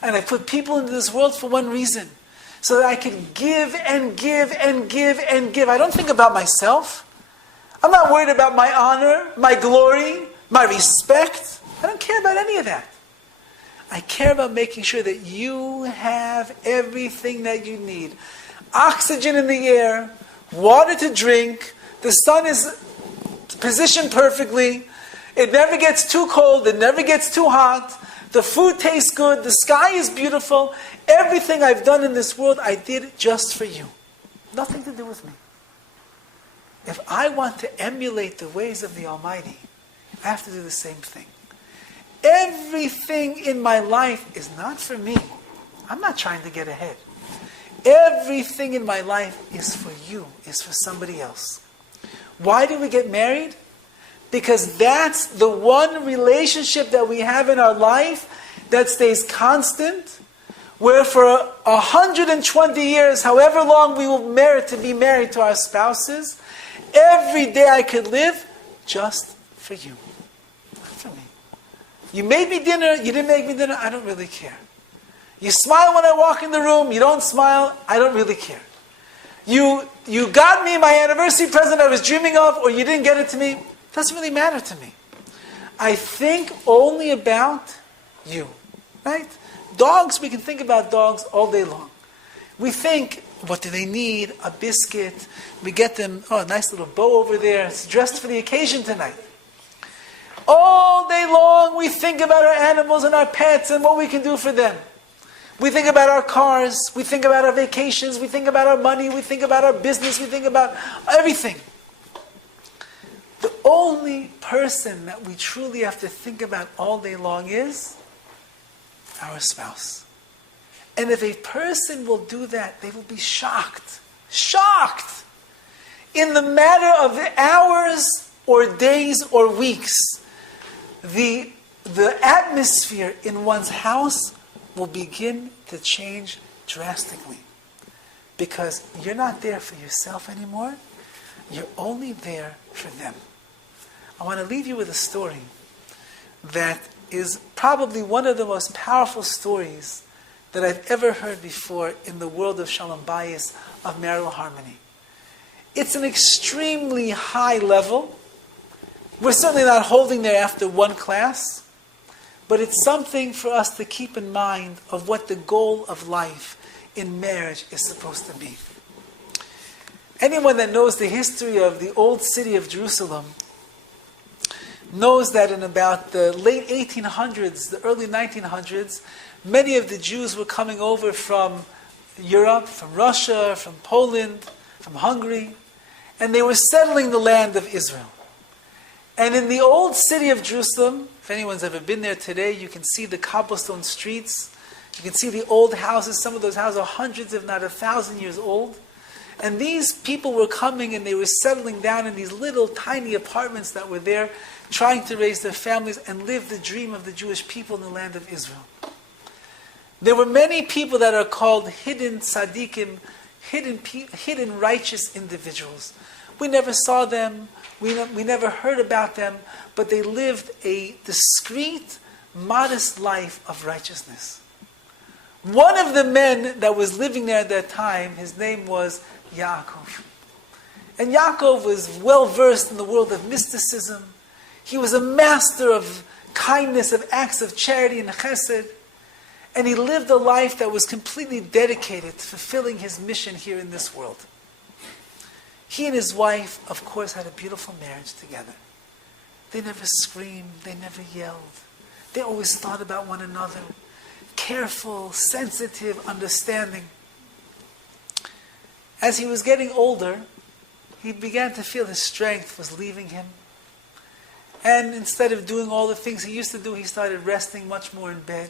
and I put people into this world for one reason. So that I can give and give and give and give. I don't think about myself. I'm not worried about my honor, my glory, my respect. I don't care about any of that. I care about making sure that you have everything that you need. Oxygen in the air, water to drink, the sun is positioned perfectly, it never gets too cold, it never gets too hot, the food tastes good, the sky is beautiful. Everything I've done in this world, I did just for you. Nothing to do with me. If I want to emulate the ways of the Almighty, I have to do the same thing. Everything in my life is not for me. I'm not trying to get ahead. Everything in my life is for you, is for somebody else. Why do we get married? Because that's the one relationship that we have in our life that stays constant, where for 120 years, however long we will merit to be married to our spouses, every day I could live just for you. Not for me. You made me dinner, you didn't make me dinner, I don't really care. You smile when I walk in the room, you don't smile, I don't really care. You got me my anniversary present I was dreaming of, or you didn't get it to me, doesn't really matter to me. I think only about you, right? Dogs, we can think about dogs all day long. We think, what do they need? A biscuit. We get them, a nice little bow over there. It's dressed for the occasion tonight. All day long we think about our animals and our pets and what we can do for them. We think about our cars. We think about our vacations. We think about our money. We think about our business. We think about everything. The only person that we truly have to think about all day long is our spouse. And if a person will do that, they will be shocked. Shocked! In the matter of hours or days or weeks, the atmosphere in one's house will begin to change drastically. Because you're not there for yourself anymore. You're only there for them. I want to leave you with a story that is probably one of the most powerful stories that I've ever heard before in the world of Shalom Bayis, of marital harmony. It's an extremely high level. We're certainly not holding there after one class, but it's something for us to keep in mind of what the goal of life in marriage is supposed to be. Anyone that knows the history of the old city of Jerusalem knows that in about the late 1800s, the early 1900s, many of the Jews were coming over from Europe, from Russia, from Poland, from Hungary, and they were settling the land of Israel. And in the old city of Jerusalem, if anyone's ever been there today, you can see the cobblestone streets, you can see the old houses. Some of those houses are hundreds, if not 1,000 years old. And these people were coming and they were settling down in these little tiny apartments that were there, trying to raise their families and live the dream of the Jewish people in the land of Israel. There were many people that are called hidden tzaddikim, hidden righteous individuals. We never saw them, we never heard about them, but they lived a discreet, modest life of righteousness. One of the men that was living there at that time, his name was Yaakov. And Yaakov was well versed in the world of mysticism. He was a master of kindness, of acts of charity and chesed. And he lived a life that was completely dedicated to fulfilling his mission here in this world. He and his wife, of course, had a beautiful marriage together. They never screamed, they never yelled. They always thought about one another. Careful, sensitive, understanding. As he was getting older, he began to feel his strength was leaving him. And instead of doing all the things he used to do, he started resting much more in bed.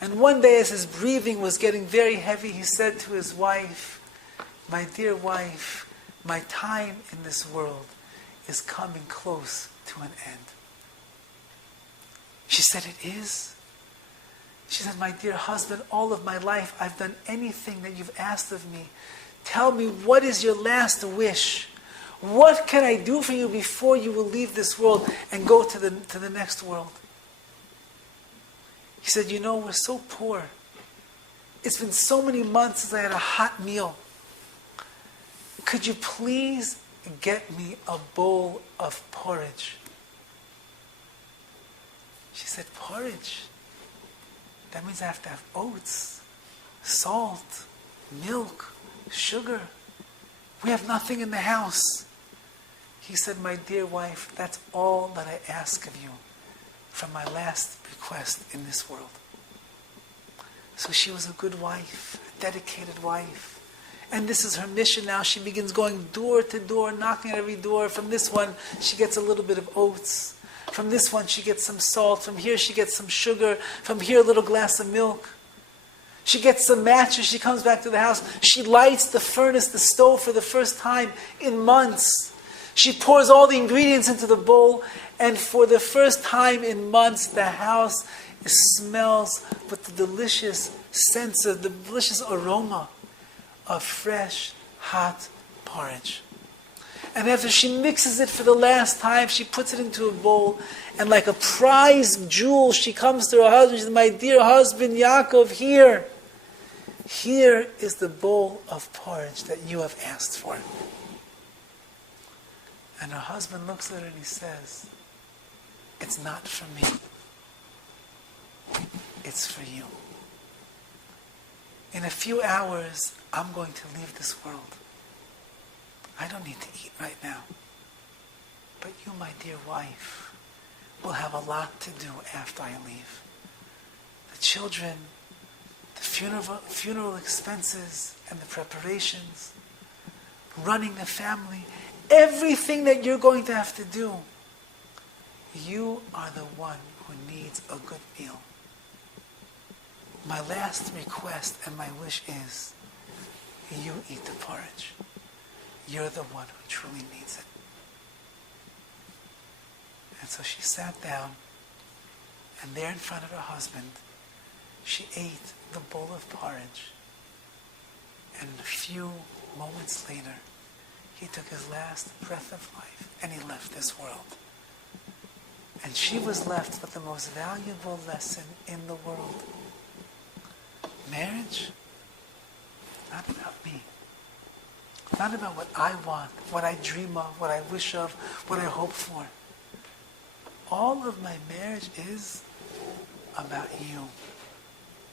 And one day, as his breathing was getting very heavy, he said to his wife, "My dear wife, my time in this world is coming close to an end." She said, "It is?" She said, "My dear husband, all of my life I've done anything that you've asked of me. Tell me, what is your last wish? What can I do for you before you will leave this world and go to the next world?" He said, "You know, we're so poor. It's been so many months since I had a hot meal. Could you please get me a bowl of porridge?" She said, "Porridge? That means I have to have oats, salt, milk, sugar. We have nothing in the house." He said, "My dear wife, that's all that I ask of you from my last request in this world." So she was a good wife, a dedicated wife. And this is her mission now. She begins going door to door, knocking at every door. From this one, she gets a little bit of oats. From this one, she gets some salt. From here, she gets some sugar. From here, a little glass of milk. She gets some matches. She comes back to the house. She lights the furnace, the stove, for the first time in months. She pours all the ingredients into the bowl. And for the first time in months, the house smells with the delicious sense of the delicious aroma of fresh, hot porridge. And after she mixes it for the last time, she puts it into a bowl, and like a prized jewel, she comes to her husband. She says, "My dear husband, Yaakov, here is the bowl of porridge that you have asked for." And her husband looks at her and he says, "It's not for me. It's for you. In a few hours, I'm going to leave this world. I don't need to eat right now. But you, my dear wife, will have a lot to do after I leave. The children, the funeral expenses and the preparations, running the family, everything that you're going to have to do. You are the one who needs a good meal. My last request and my wish is, you eat the porridge. You're the one who truly needs it." And so she sat down, and there in front of her husband, she ate the bowl of porridge. And a few moments later, he took his last breath of life, and he left this world. And she was left with the most valuable lesson in the world. Marriage, not about me. Not about what I want, what I dream of, what I wish of, what I hope for. All of my marriage is about you.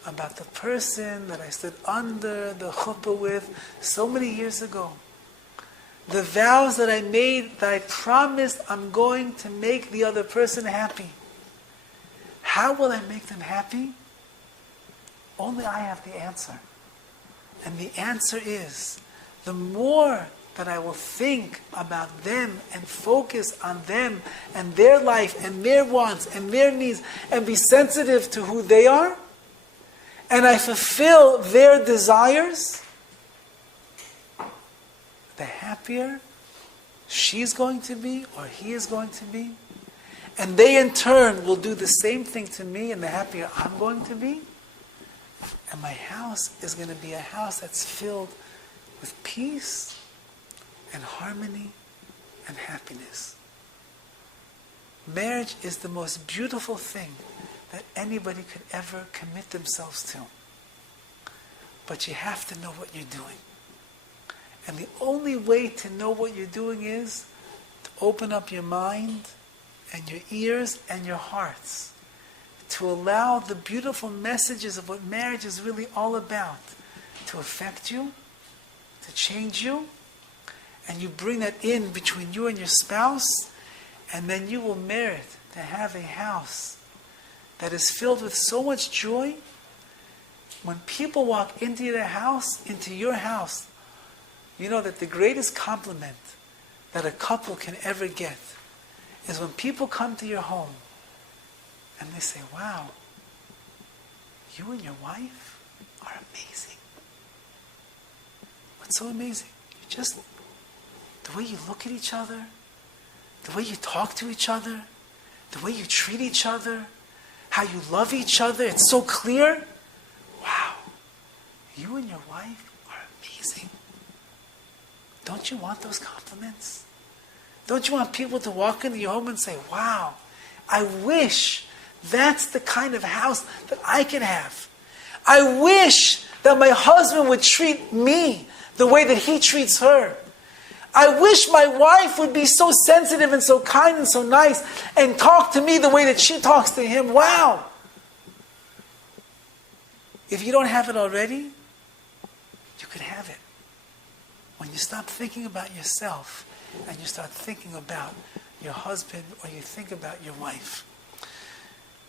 About the person that I stood under the chuppah with so many years ago. The vows that I made, that I promised I'm going to make the other person happy. How will I make them happy? Only I have the answer. And the answer is, the more that I will think about them and focus on them and their life and their wants and their needs and be sensitive to who they are, and I fulfill their desires, the happier she's going to be or he is going to be. And they in turn will do the same thing to me, and the happier I'm going to be. And my house is going to be a house that's filled with peace and harmony and happiness. Marriage is the most beautiful thing that anybody could ever commit themselves to. But you have to know what you're doing. And the only way to know what you're doing is to open up your mind and your ears and your hearts to allow the beautiful messages of what marriage is really all about to affect you, to change you, and you bring that in between you and your spouse, and then you will merit to have a house that is filled with so much joy. When people walk into their house, into your house, you know that the greatest compliment that a couple can ever get is when people come to your home and they say, wow, you and your wife are amazing. What's so amazing? Just the way you look at each other, the way you talk to each other, the way you treat each other, how you love each other. It's so clear. Wow, you and your wife are amazing. Don't you want those compliments? Don't you want people to walk into your home and say, wow, I wish that's the kind of house that I can have. I wish that my husband would treat me the way that he treats her. I wish my wife would be so sensitive and so kind and so nice and talk to me the way that she talks to him. Wow! If you don't have it already, you could have it. When you stop thinking about yourself and you start thinking about your husband or you think about your wife.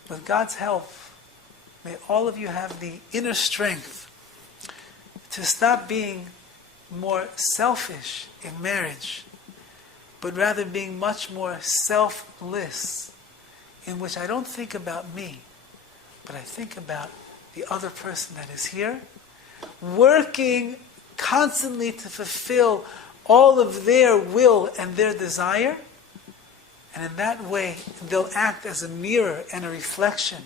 With God's help, may all of you have the inner strength to stop being more selfish in marriage, but rather being much more selfless, in which I don't think about me, but I think about the other person that is here, working constantly to fulfill all of their will and their desire, and in that way they'll act as a mirror and a reflection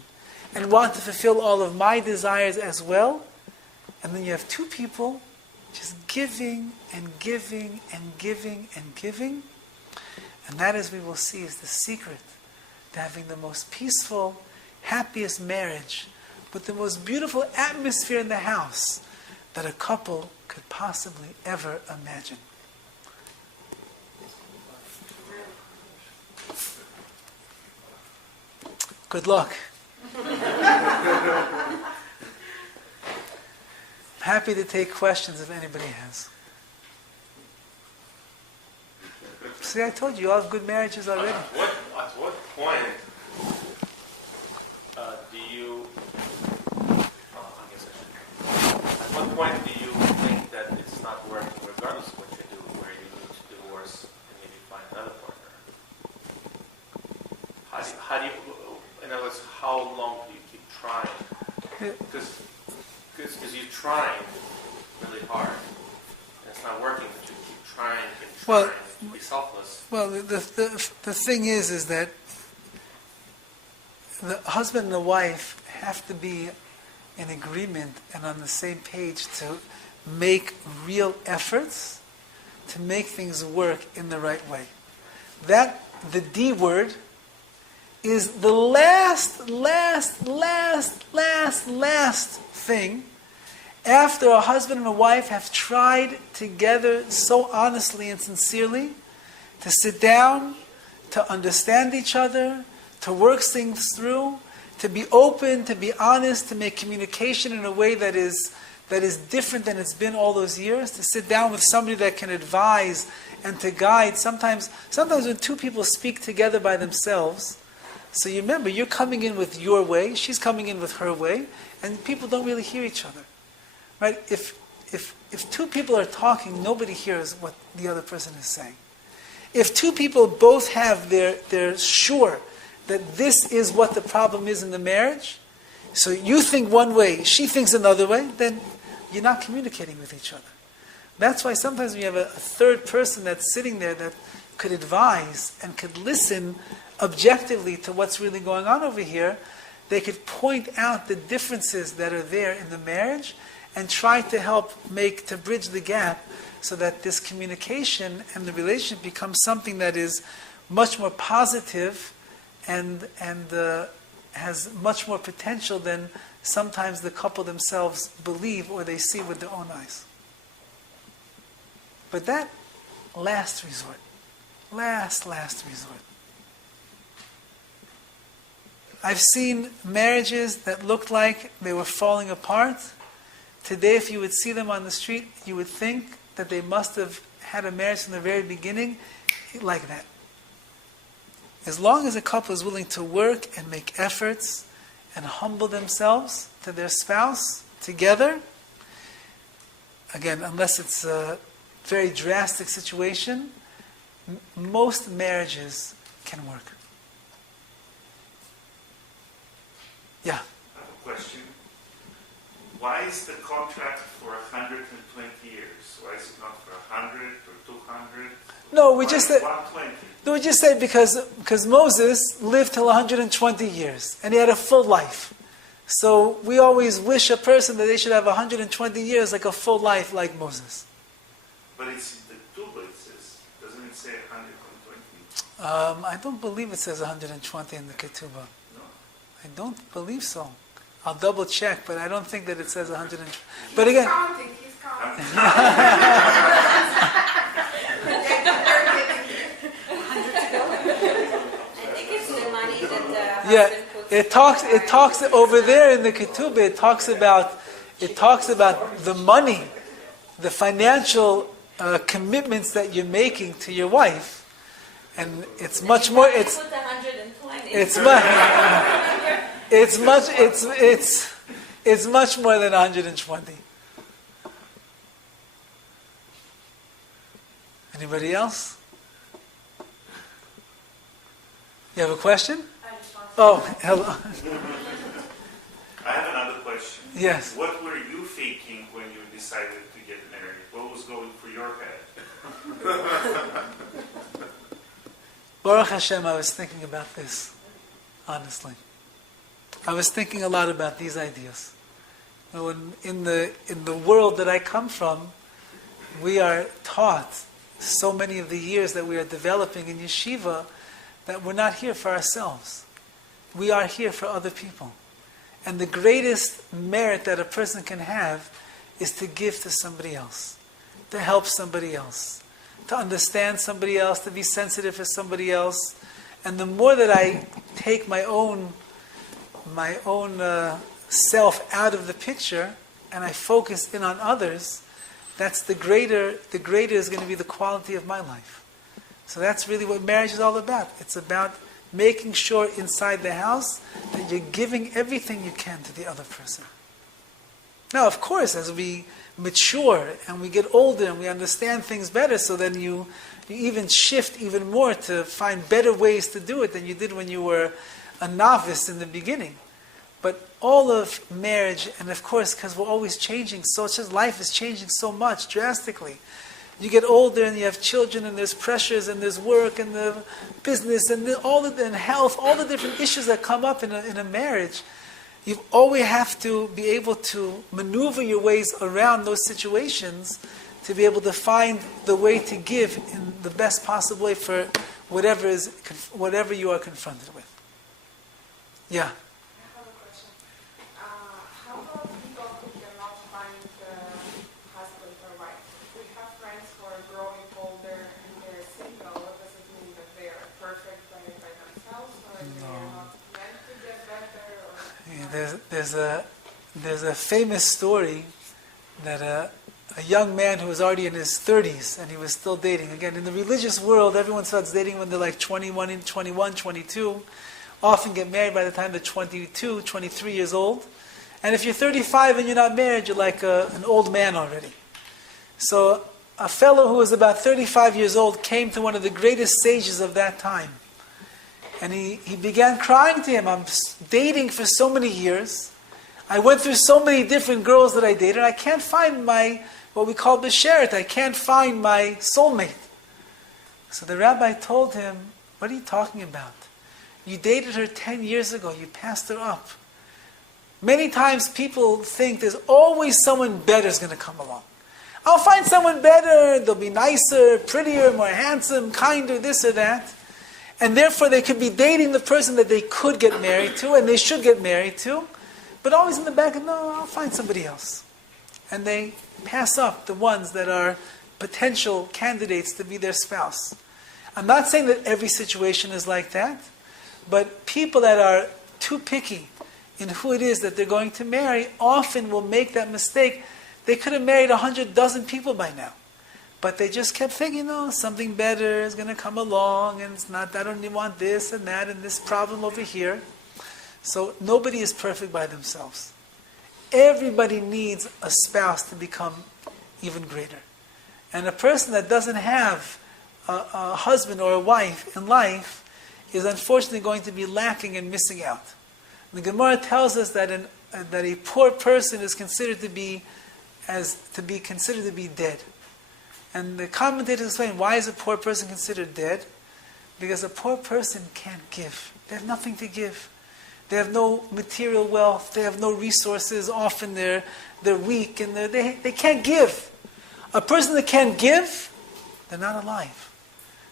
and want to fulfill all of my desires as well. And then you have two people just giving and giving and giving and giving. And that, as we will see, is the secret to having the most peaceful, happiest marriage with the most beautiful atmosphere in the house that a couple could possibly ever imagine. Good luck. Happy to take questions if anybody has. See, I told you, you all have good marriages already. At what point do you? At what point do you think that it's not working, regardless of what you do, where you need to divorce and maybe find another partner? How do you? In other words, how long do you keep trying? Because you're trying really hard, and it's not working, but you keep trying and trying to be selfless. Well, the thing is that the husband and the wife have to be in agreement and on the same page to make real efforts to make things work in the right way. That, the D word, is the last thing after a husband and a wife have tried together so honestly and sincerely to sit down, to understand each other, to work things through, to be open, to be honest, to make communication in a way that is different than it's been all those years, to sit down with somebody that can advise and to guide. Sometimes when two people speak together by themselves, so you remember, you're coming in with your way, she's coming in with her way, and people don't really hear each other. Right? If two people are talking, nobody hears what the other person is saying. If two people both have they're sure that this is what the problem is in the marriage, so you think one way, she thinks another way, then you're not communicating with each other. That's why sometimes when you have a third person that's sitting there that could advise and could listen objectively to what's really going on over here, they could point out the differences that are there in the marriage and try to help to bridge the gap so that this communication and the relationship becomes something that is much more positive and has much more potential than sometimes the couple themselves believe or they see with their own eyes. But that last resort, last resort. I've seen marriages that looked like they were falling apart. Today, if you would see them on the street, you would think that they must have had a marriage from the very beginning like that. As long as a couple is willing to work and make efforts and humble themselves to their spouse together, again, unless it's a very drastic situation, most marriages can work. Yeah? I have a question. Why is the contract for 120 years? Why is it not for 100 or 200? No, we just said, 120. no, we just said because Moses lived till 120 years and he had a full life. So we always wish a person that they should have 120 years, like a full life like Moses. But it's in the Tuba, it says. Doesn't it say 120? I don't believe it says 120 in the Ketubah. No. I don't believe so. I'll double check, but I don't think that it says 120. But again, He's counting. I think it's the money that the yeah, husband puts it talks over there in the Ketubah. It talks about the money, the financial commitments that you're making to your wife, and it's much more. Put 120. It's much more than 120. Anybody else? You have a question? Oh, hello. I have another question. Yes. What were you thinking when you decided to get married? What was going through your head? Baruch Hashem, I was thinking about this, honestly. I was thinking a lot about these ideas. You know, in the world that I come from, we are taught so many of the years that we are developing in yeshiva that we're not here for ourselves. We are here for other people. And the greatest merit that a person can have is to give to somebody else, to help somebody else, to understand somebody else, to be sensitive for somebody else. And the more that I take my own self out of the picture and I focus in on others, that's the greater is going to be the quality of my life. So that's really what marriage is all about. It's about making sure inside the house that you're giving everything you can to the other person. Now, of course, as we mature and we get older and we understand things better, so then you even shift even more to find better ways to do it than you did when you were a novice in the beginning. But all of marriage, and of course, because we're always changing, so it's just life is changing so much drastically. You get older and you have children and there's pressures and there's work and the business and and health, all the different issues that come up in a marriage. You always have to be able to maneuver your ways around those situations to be able to find the way to give in the best possible way for whatever you are confronted with. Yeah. I have a question. How about people who cannot find a husband or wife? We have friends who are growing older and they're single. Does it mean that they are perfect by themselves, or they are not meant to get better? Or There's a famous story that a young man who was already in his 30s and he was still dating. Again, in the religious world, everyone starts dating when they're like 21, 22. Often get married by the time they're 22, 23 years old. And if you're 35 and you're not married, you're like an old man already. So a fellow who was about 35 years old came to one of the greatest sages of that time. And he began crying to him. I'm dating for so many years. I went through so many different girls that I dated. I can't find what we call besheret. I can't find my soulmate. So the rabbi told him, what are you talking about? You dated her 10 years ago. You passed her up. Many times people think there's always someone better is going to come along. I'll find someone better, they'll be nicer, prettier, more handsome, kinder, this or that. And therefore they could be dating the person that they could get married to and they should get married to, but always in the back of, no, I'll find somebody else. And they pass up the ones that are potential candidates to be their spouse. I'm not saying that every situation is like that, but people that are too picky in who it is that they're going to marry often will make that mistake. They could have married 100 dozen people by now. But they just kept thinking, no, something better is going to come along, and it's not, I don't want this and that and this problem over here. So nobody is perfect by themselves. Everybody needs a spouse to become even greater. And a person that doesn't have a husband or a wife in life is unfortunately going to be lacking and missing out. The Gemara tells us that that a poor person is considered to be considered to be dead. And the commentators explain, why is a poor person considered dead? Because a poor person can't give. They have nothing to give. They have no material wealth. They have no resources. Often they're weak and they can't give. A person that can't give, they're not alive.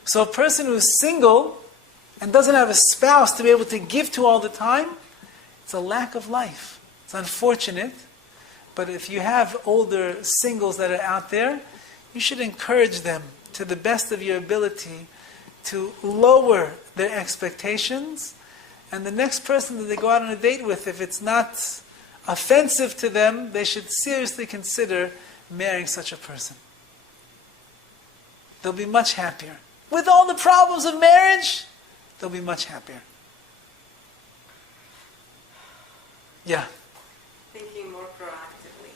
So a person who's single and doesn't have a spouse to be able to give to all the time, it's a lack of life. It's unfortunate. But if you have older singles that are out there, you should encourage them to the best of your ability to lower their expectations. And the next person that they go out on a date with, if it's not offensive to them, they should seriously consider marrying such a person. They'll be much happier. With all the problems of marriage, they'll be much happier. Yeah. Thinking more proactively.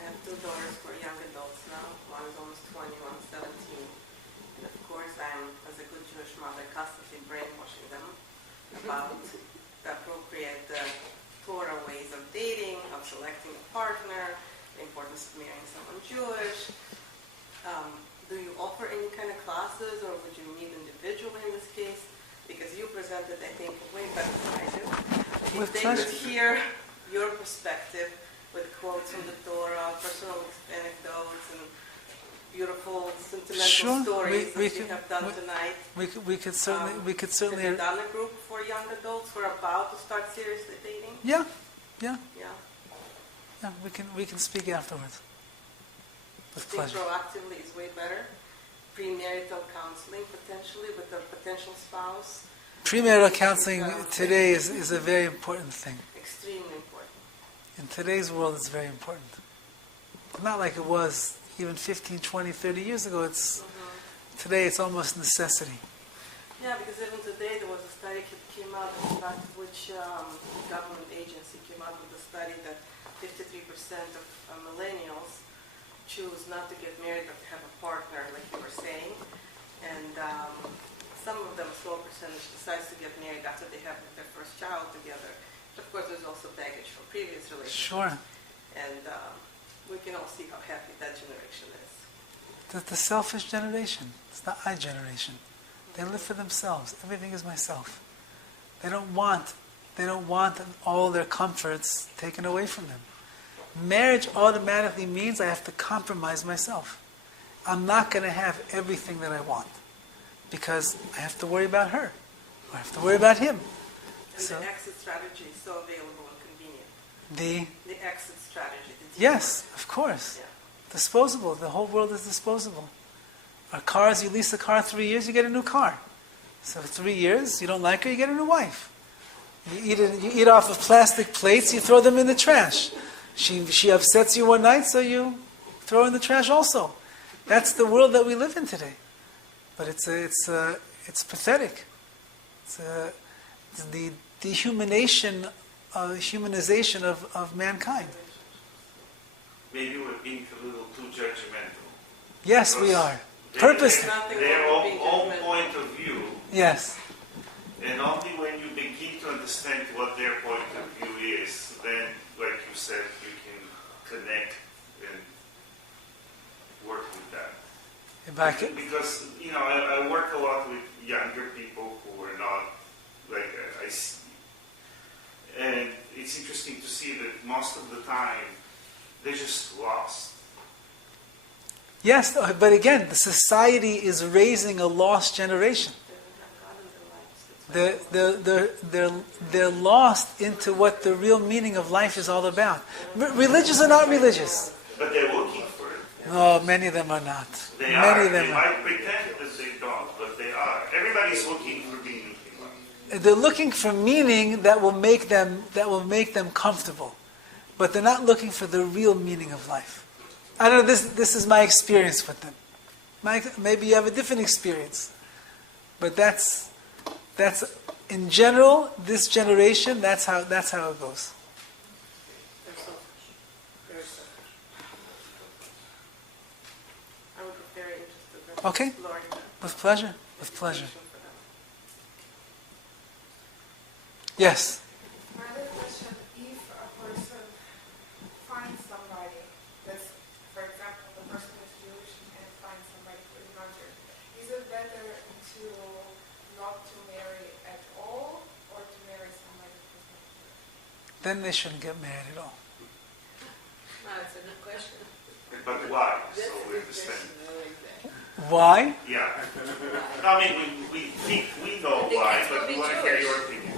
I have two daughters who are young adults now. One is almost 20, one's 17. And of course, I'm, as a good Jewish mother, constantly brainwashing them about the appropriate Torah ways of dating, of selecting a partner, the importance of marrying someone Jewish. Do you offer any kind of classes, or would you meet individually in this case? Because you presented, I think, way better than I do. If they could hear your perspective with quotes from the Torah, personal anecdotes, and beautiful, sentimental stories that you have done tonight. We could certainly. Have you done a group for young adults who are about to start seriously dating? Yeah. We can speak afterwards. With Think pleasure. proactively is way better. Premarital counseling potentially with a potential spouse. Premarital counseling today is a very important thing. Extremely important. In today's world, it's very important. It's not like it was even 15, 20, 30 years ago. Today it's almost a necessity. Yeah, because even today there was a study that came out, in fact, which government agency came out with a study that 53% of millennials choose not to get married but to have a partner, like you were saying. And some of them, a small percentage, decides to get married after they have their first child together. But of course, there's also baggage from previous relationships. Sure. And we can all see how happy that generation is. The selfish generation. It's the I generation. They live for themselves. Everything is myself. They don't want all their comforts taken away from them. Marriage automatically means I have to compromise myself. I'm not going to have everything that I want because I have to worry about her or I have to worry about him. And the exit strategy is so available and convenient. The exit strategy. Yes, of course. Yeah. Disposable. The whole world is disposable. Our cars, you lease a car 3 years, you get a new car. So 3 years, you don't like her, you get a new wife. You eat off of plastic plates, you throw them in the trash. She upsets you one night, so you throw her in the trash also. That's the world that we live in today. But it's pathetic. It's the humanization of mankind. Maybe we're being a little too judgmental. Yes, we are. Purposely. Their own point of view. Yes. And only when you begin to understand what their point of view is, then, like you said, you can connect and work with that. Because, I work a lot with younger people who are not like I see. And it's interesting to see that most of the time, they're just lost. Yes, but again, the society is raising a lost generation. They're lost into what the real meaning of life is all about. Religious or not religious? But they're looking for it. No, many of them are not. They Many are. of them They are. might pretend that they don't, but they are. Everybody's looking for meaning in life. They're looking for meaning that will make them comfortable, but they're not looking for the real meaning of life. I don't know. This is my experience with them. Maybe you have a different experience, but that's in general this generation. That's how it goes. They're selfish. Very selfish. I would be very interested in Okay. exploring that. With pleasure. With pleasure. For them. Yes. My other question, if a person finds somebody that's, for example, the person is Jewish and finds somebody who is not Jewish, is it better to not to marry at all or to marry somebody who is not Jewish? Then they shouldn't get married at all. No, it's a good question. But why? So we understand. Why? Yeah. I mean, we think we know The why, kids will but we be want to hear Jewish. your opinion.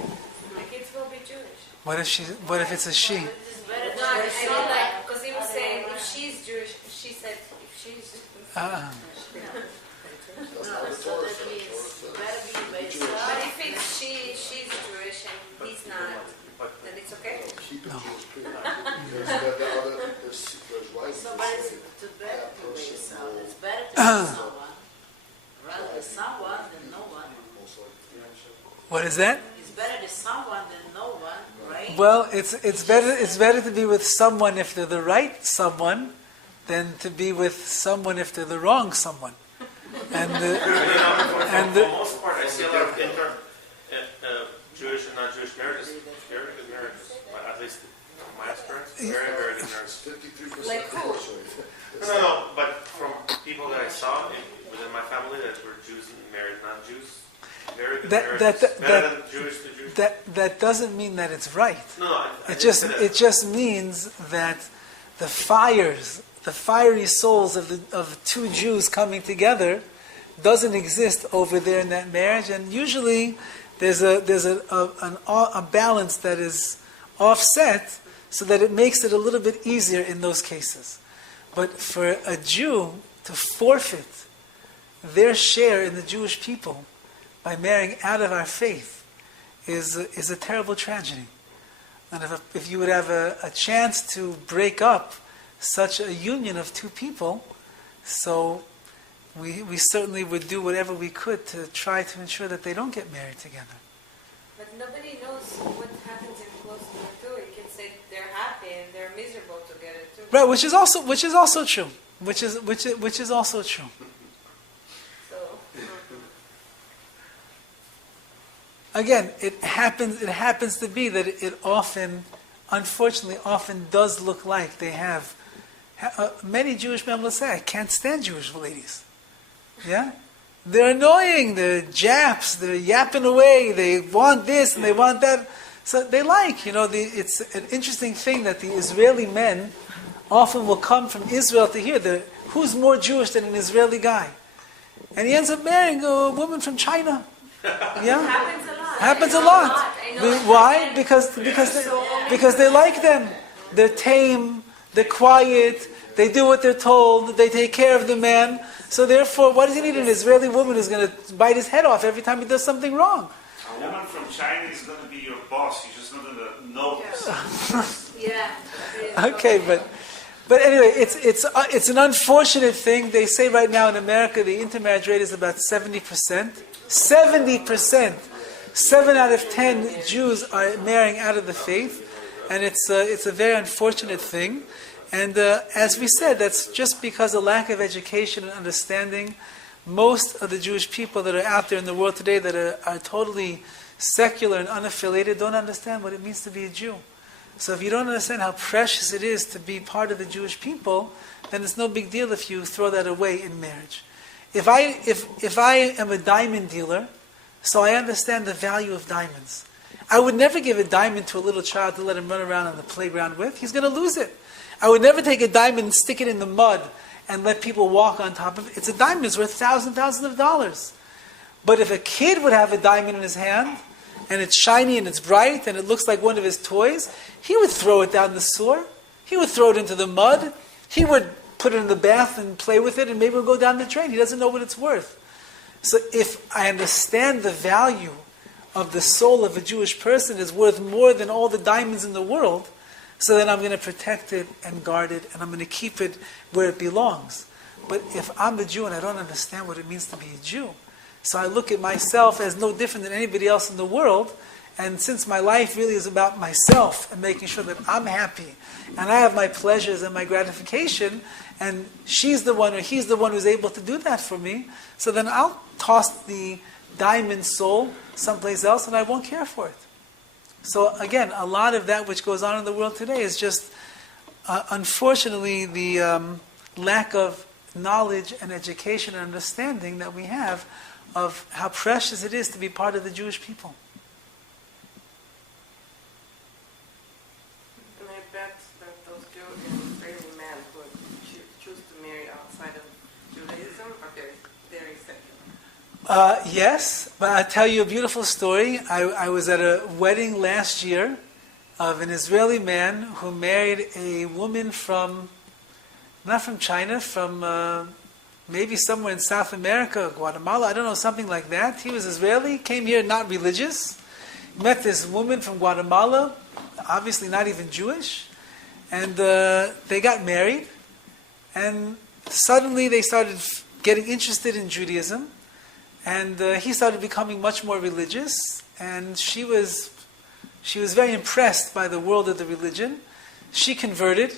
The kids will be Jewish. What if it's a she? No, I mean like, because he was saying if she's Jewish, she said if she's. Uh, So that means better be based. But if it's she's Jewish and he's not, then it's okay. So, but it's to better to be someone. It's better to be someone rather than someone than no one. what is that? It's better to someone than no one, right? Well, it's better to be with someone if they're the right someone than to be with someone if they're the wrong someone. And For the the most part, I see a lot of Jewish and non-Jewish marriages, very good marriages. At least from my experience, very, very good marriages. Like who? No, but from people that I saw within my family that were Jews and married non-Jews, very good marriages. Better than Jewish to Jewish. that doesn't mean that it's right. No, I It didn't say that. just means that the fiery souls of two Jews coming together doesn't exist over there in that marriage, and usually there's a balance that is offset so that it makes it a little bit easier in those cases. But for a Jew to forfeit their share in the Jewish people by marrying out of our faith is a terrible tragedy. And if you would have a chance to break up such a union of two people, so we certainly would do whatever we could to try to ensure that they don't get married together. But nobody knows what happens in close to the two. You can say they're happy and they're miserable together too. Right, which is also true. Which is also true. So Again, it happens to be that it often, unfortunately, often does look like they have. Many Jewish men will say, "I can't stand Jewish ladies." Yeah, they're annoying. They're Japs. They're yapping away. They want this and they want that. So they like, it's an interesting thing that the Israeli men often will come from Israel to hear who's more Jewish than an Israeli guy, and he ends up marrying a woman from China. Yeah. happens a lot. Happens I a know lot. I know Why? Because they like them. They're tame. They're quiet. They do what they're told. They take care of the man. So therefore, why does he need an Israeli woman who's going to bite his head off every time he does something wrong? A woman from China is going to be your boss. You're just not going to notice. Yeah. Okay, but anyway, it's an unfortunate thing. They say right now in America the intermarriage rate is about 70%. 70%. 7 out of 10 Jews are marrying out of the faith, and it's a very unfortunate thing. And as we said, that's just because of lack of education and understanding. Most of the Jewish people that are out there in the world today that are totally secular and unaffiliated don't understand what it means to be a Jew. So if you don't understand how precious it is to be part of the Jewish people, then it's no big deal if you throw that away in marriage. If I am a diamond dealer, so I understand the value of diamonds, I would never give a diamond to a little child to let him run around on the playground with. He's going to lose it. I would never take a diamond and stick it in the mud and let people walk on top of it. It's a diamond. It's worth thousands of dollars. But if a kid would have a diamond in his hand, and it's shiny and it's bright and it looks like one of his toys, he would throw it down the sewer. He would throw it into the mud. He would put it in the bath and play with it, and maybe it would go down the drain. He doesn't know what it's worth. So if I understand the value of the soul of a Jewish person is worth more than all the diamonds in the world, so then I'm going to protect it and guard it, and I'm going to keep it where it belongs. But if I'm a Jew and I don't understand what it means to be a Jew, so I look at myself as no different than anybody else in the world, and since my life really is about myself and making sure that I'm happy, and I have my pleasures and my gratification, and she's the one or he's the one who's able to do that for me, so then I'll toss the diamond soul someplace else and I won't care for it. So again, a lot of that which goes on in the world today is just, unfortunately, the lack of knowledge and education and understanding that we have of how precious it is to be part of the Jewish people. And I bet that those Jewish and Israeli men who choose to marry outside of Judaism are very secular. Yes, but I'll tell you a beautiful story. I was at a wedding last year of an Israeli man who married a woman from, not from China, from maybe somewhere in South America, Guatemala, I don't know, something like that. He was Israeli, came here not religious, met this woman from Guatemala, obviously not even Jewish, and they got married, and suddenly they started getting interested in Judaism, and he started becoming much more religious, and she was very impressed by the world of the religion. She converted,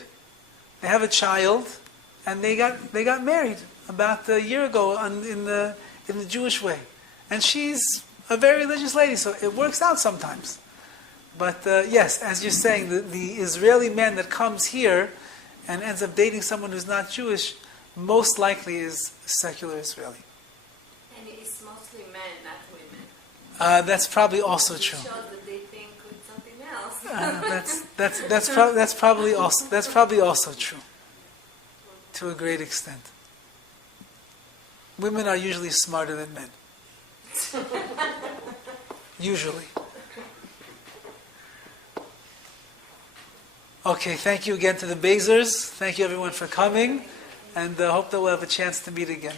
they have a child, and they got married about a year ago in the Jewish way. And she's a very religious lady, so it works out sometimes. But yes, as you're saying, the Israeli man that comes here and ends up dating someone who's not Jewish, most likely is secular Israeli. And it's mostly men, not women. That's probably also true. It shows that they think with something else. That's probably also true, to a great extent. Women are usually smarter than men. Usually. Okay, thank you again to the Bezers. Thank you everyone for coming, and hope that we'll have a chance to meet again.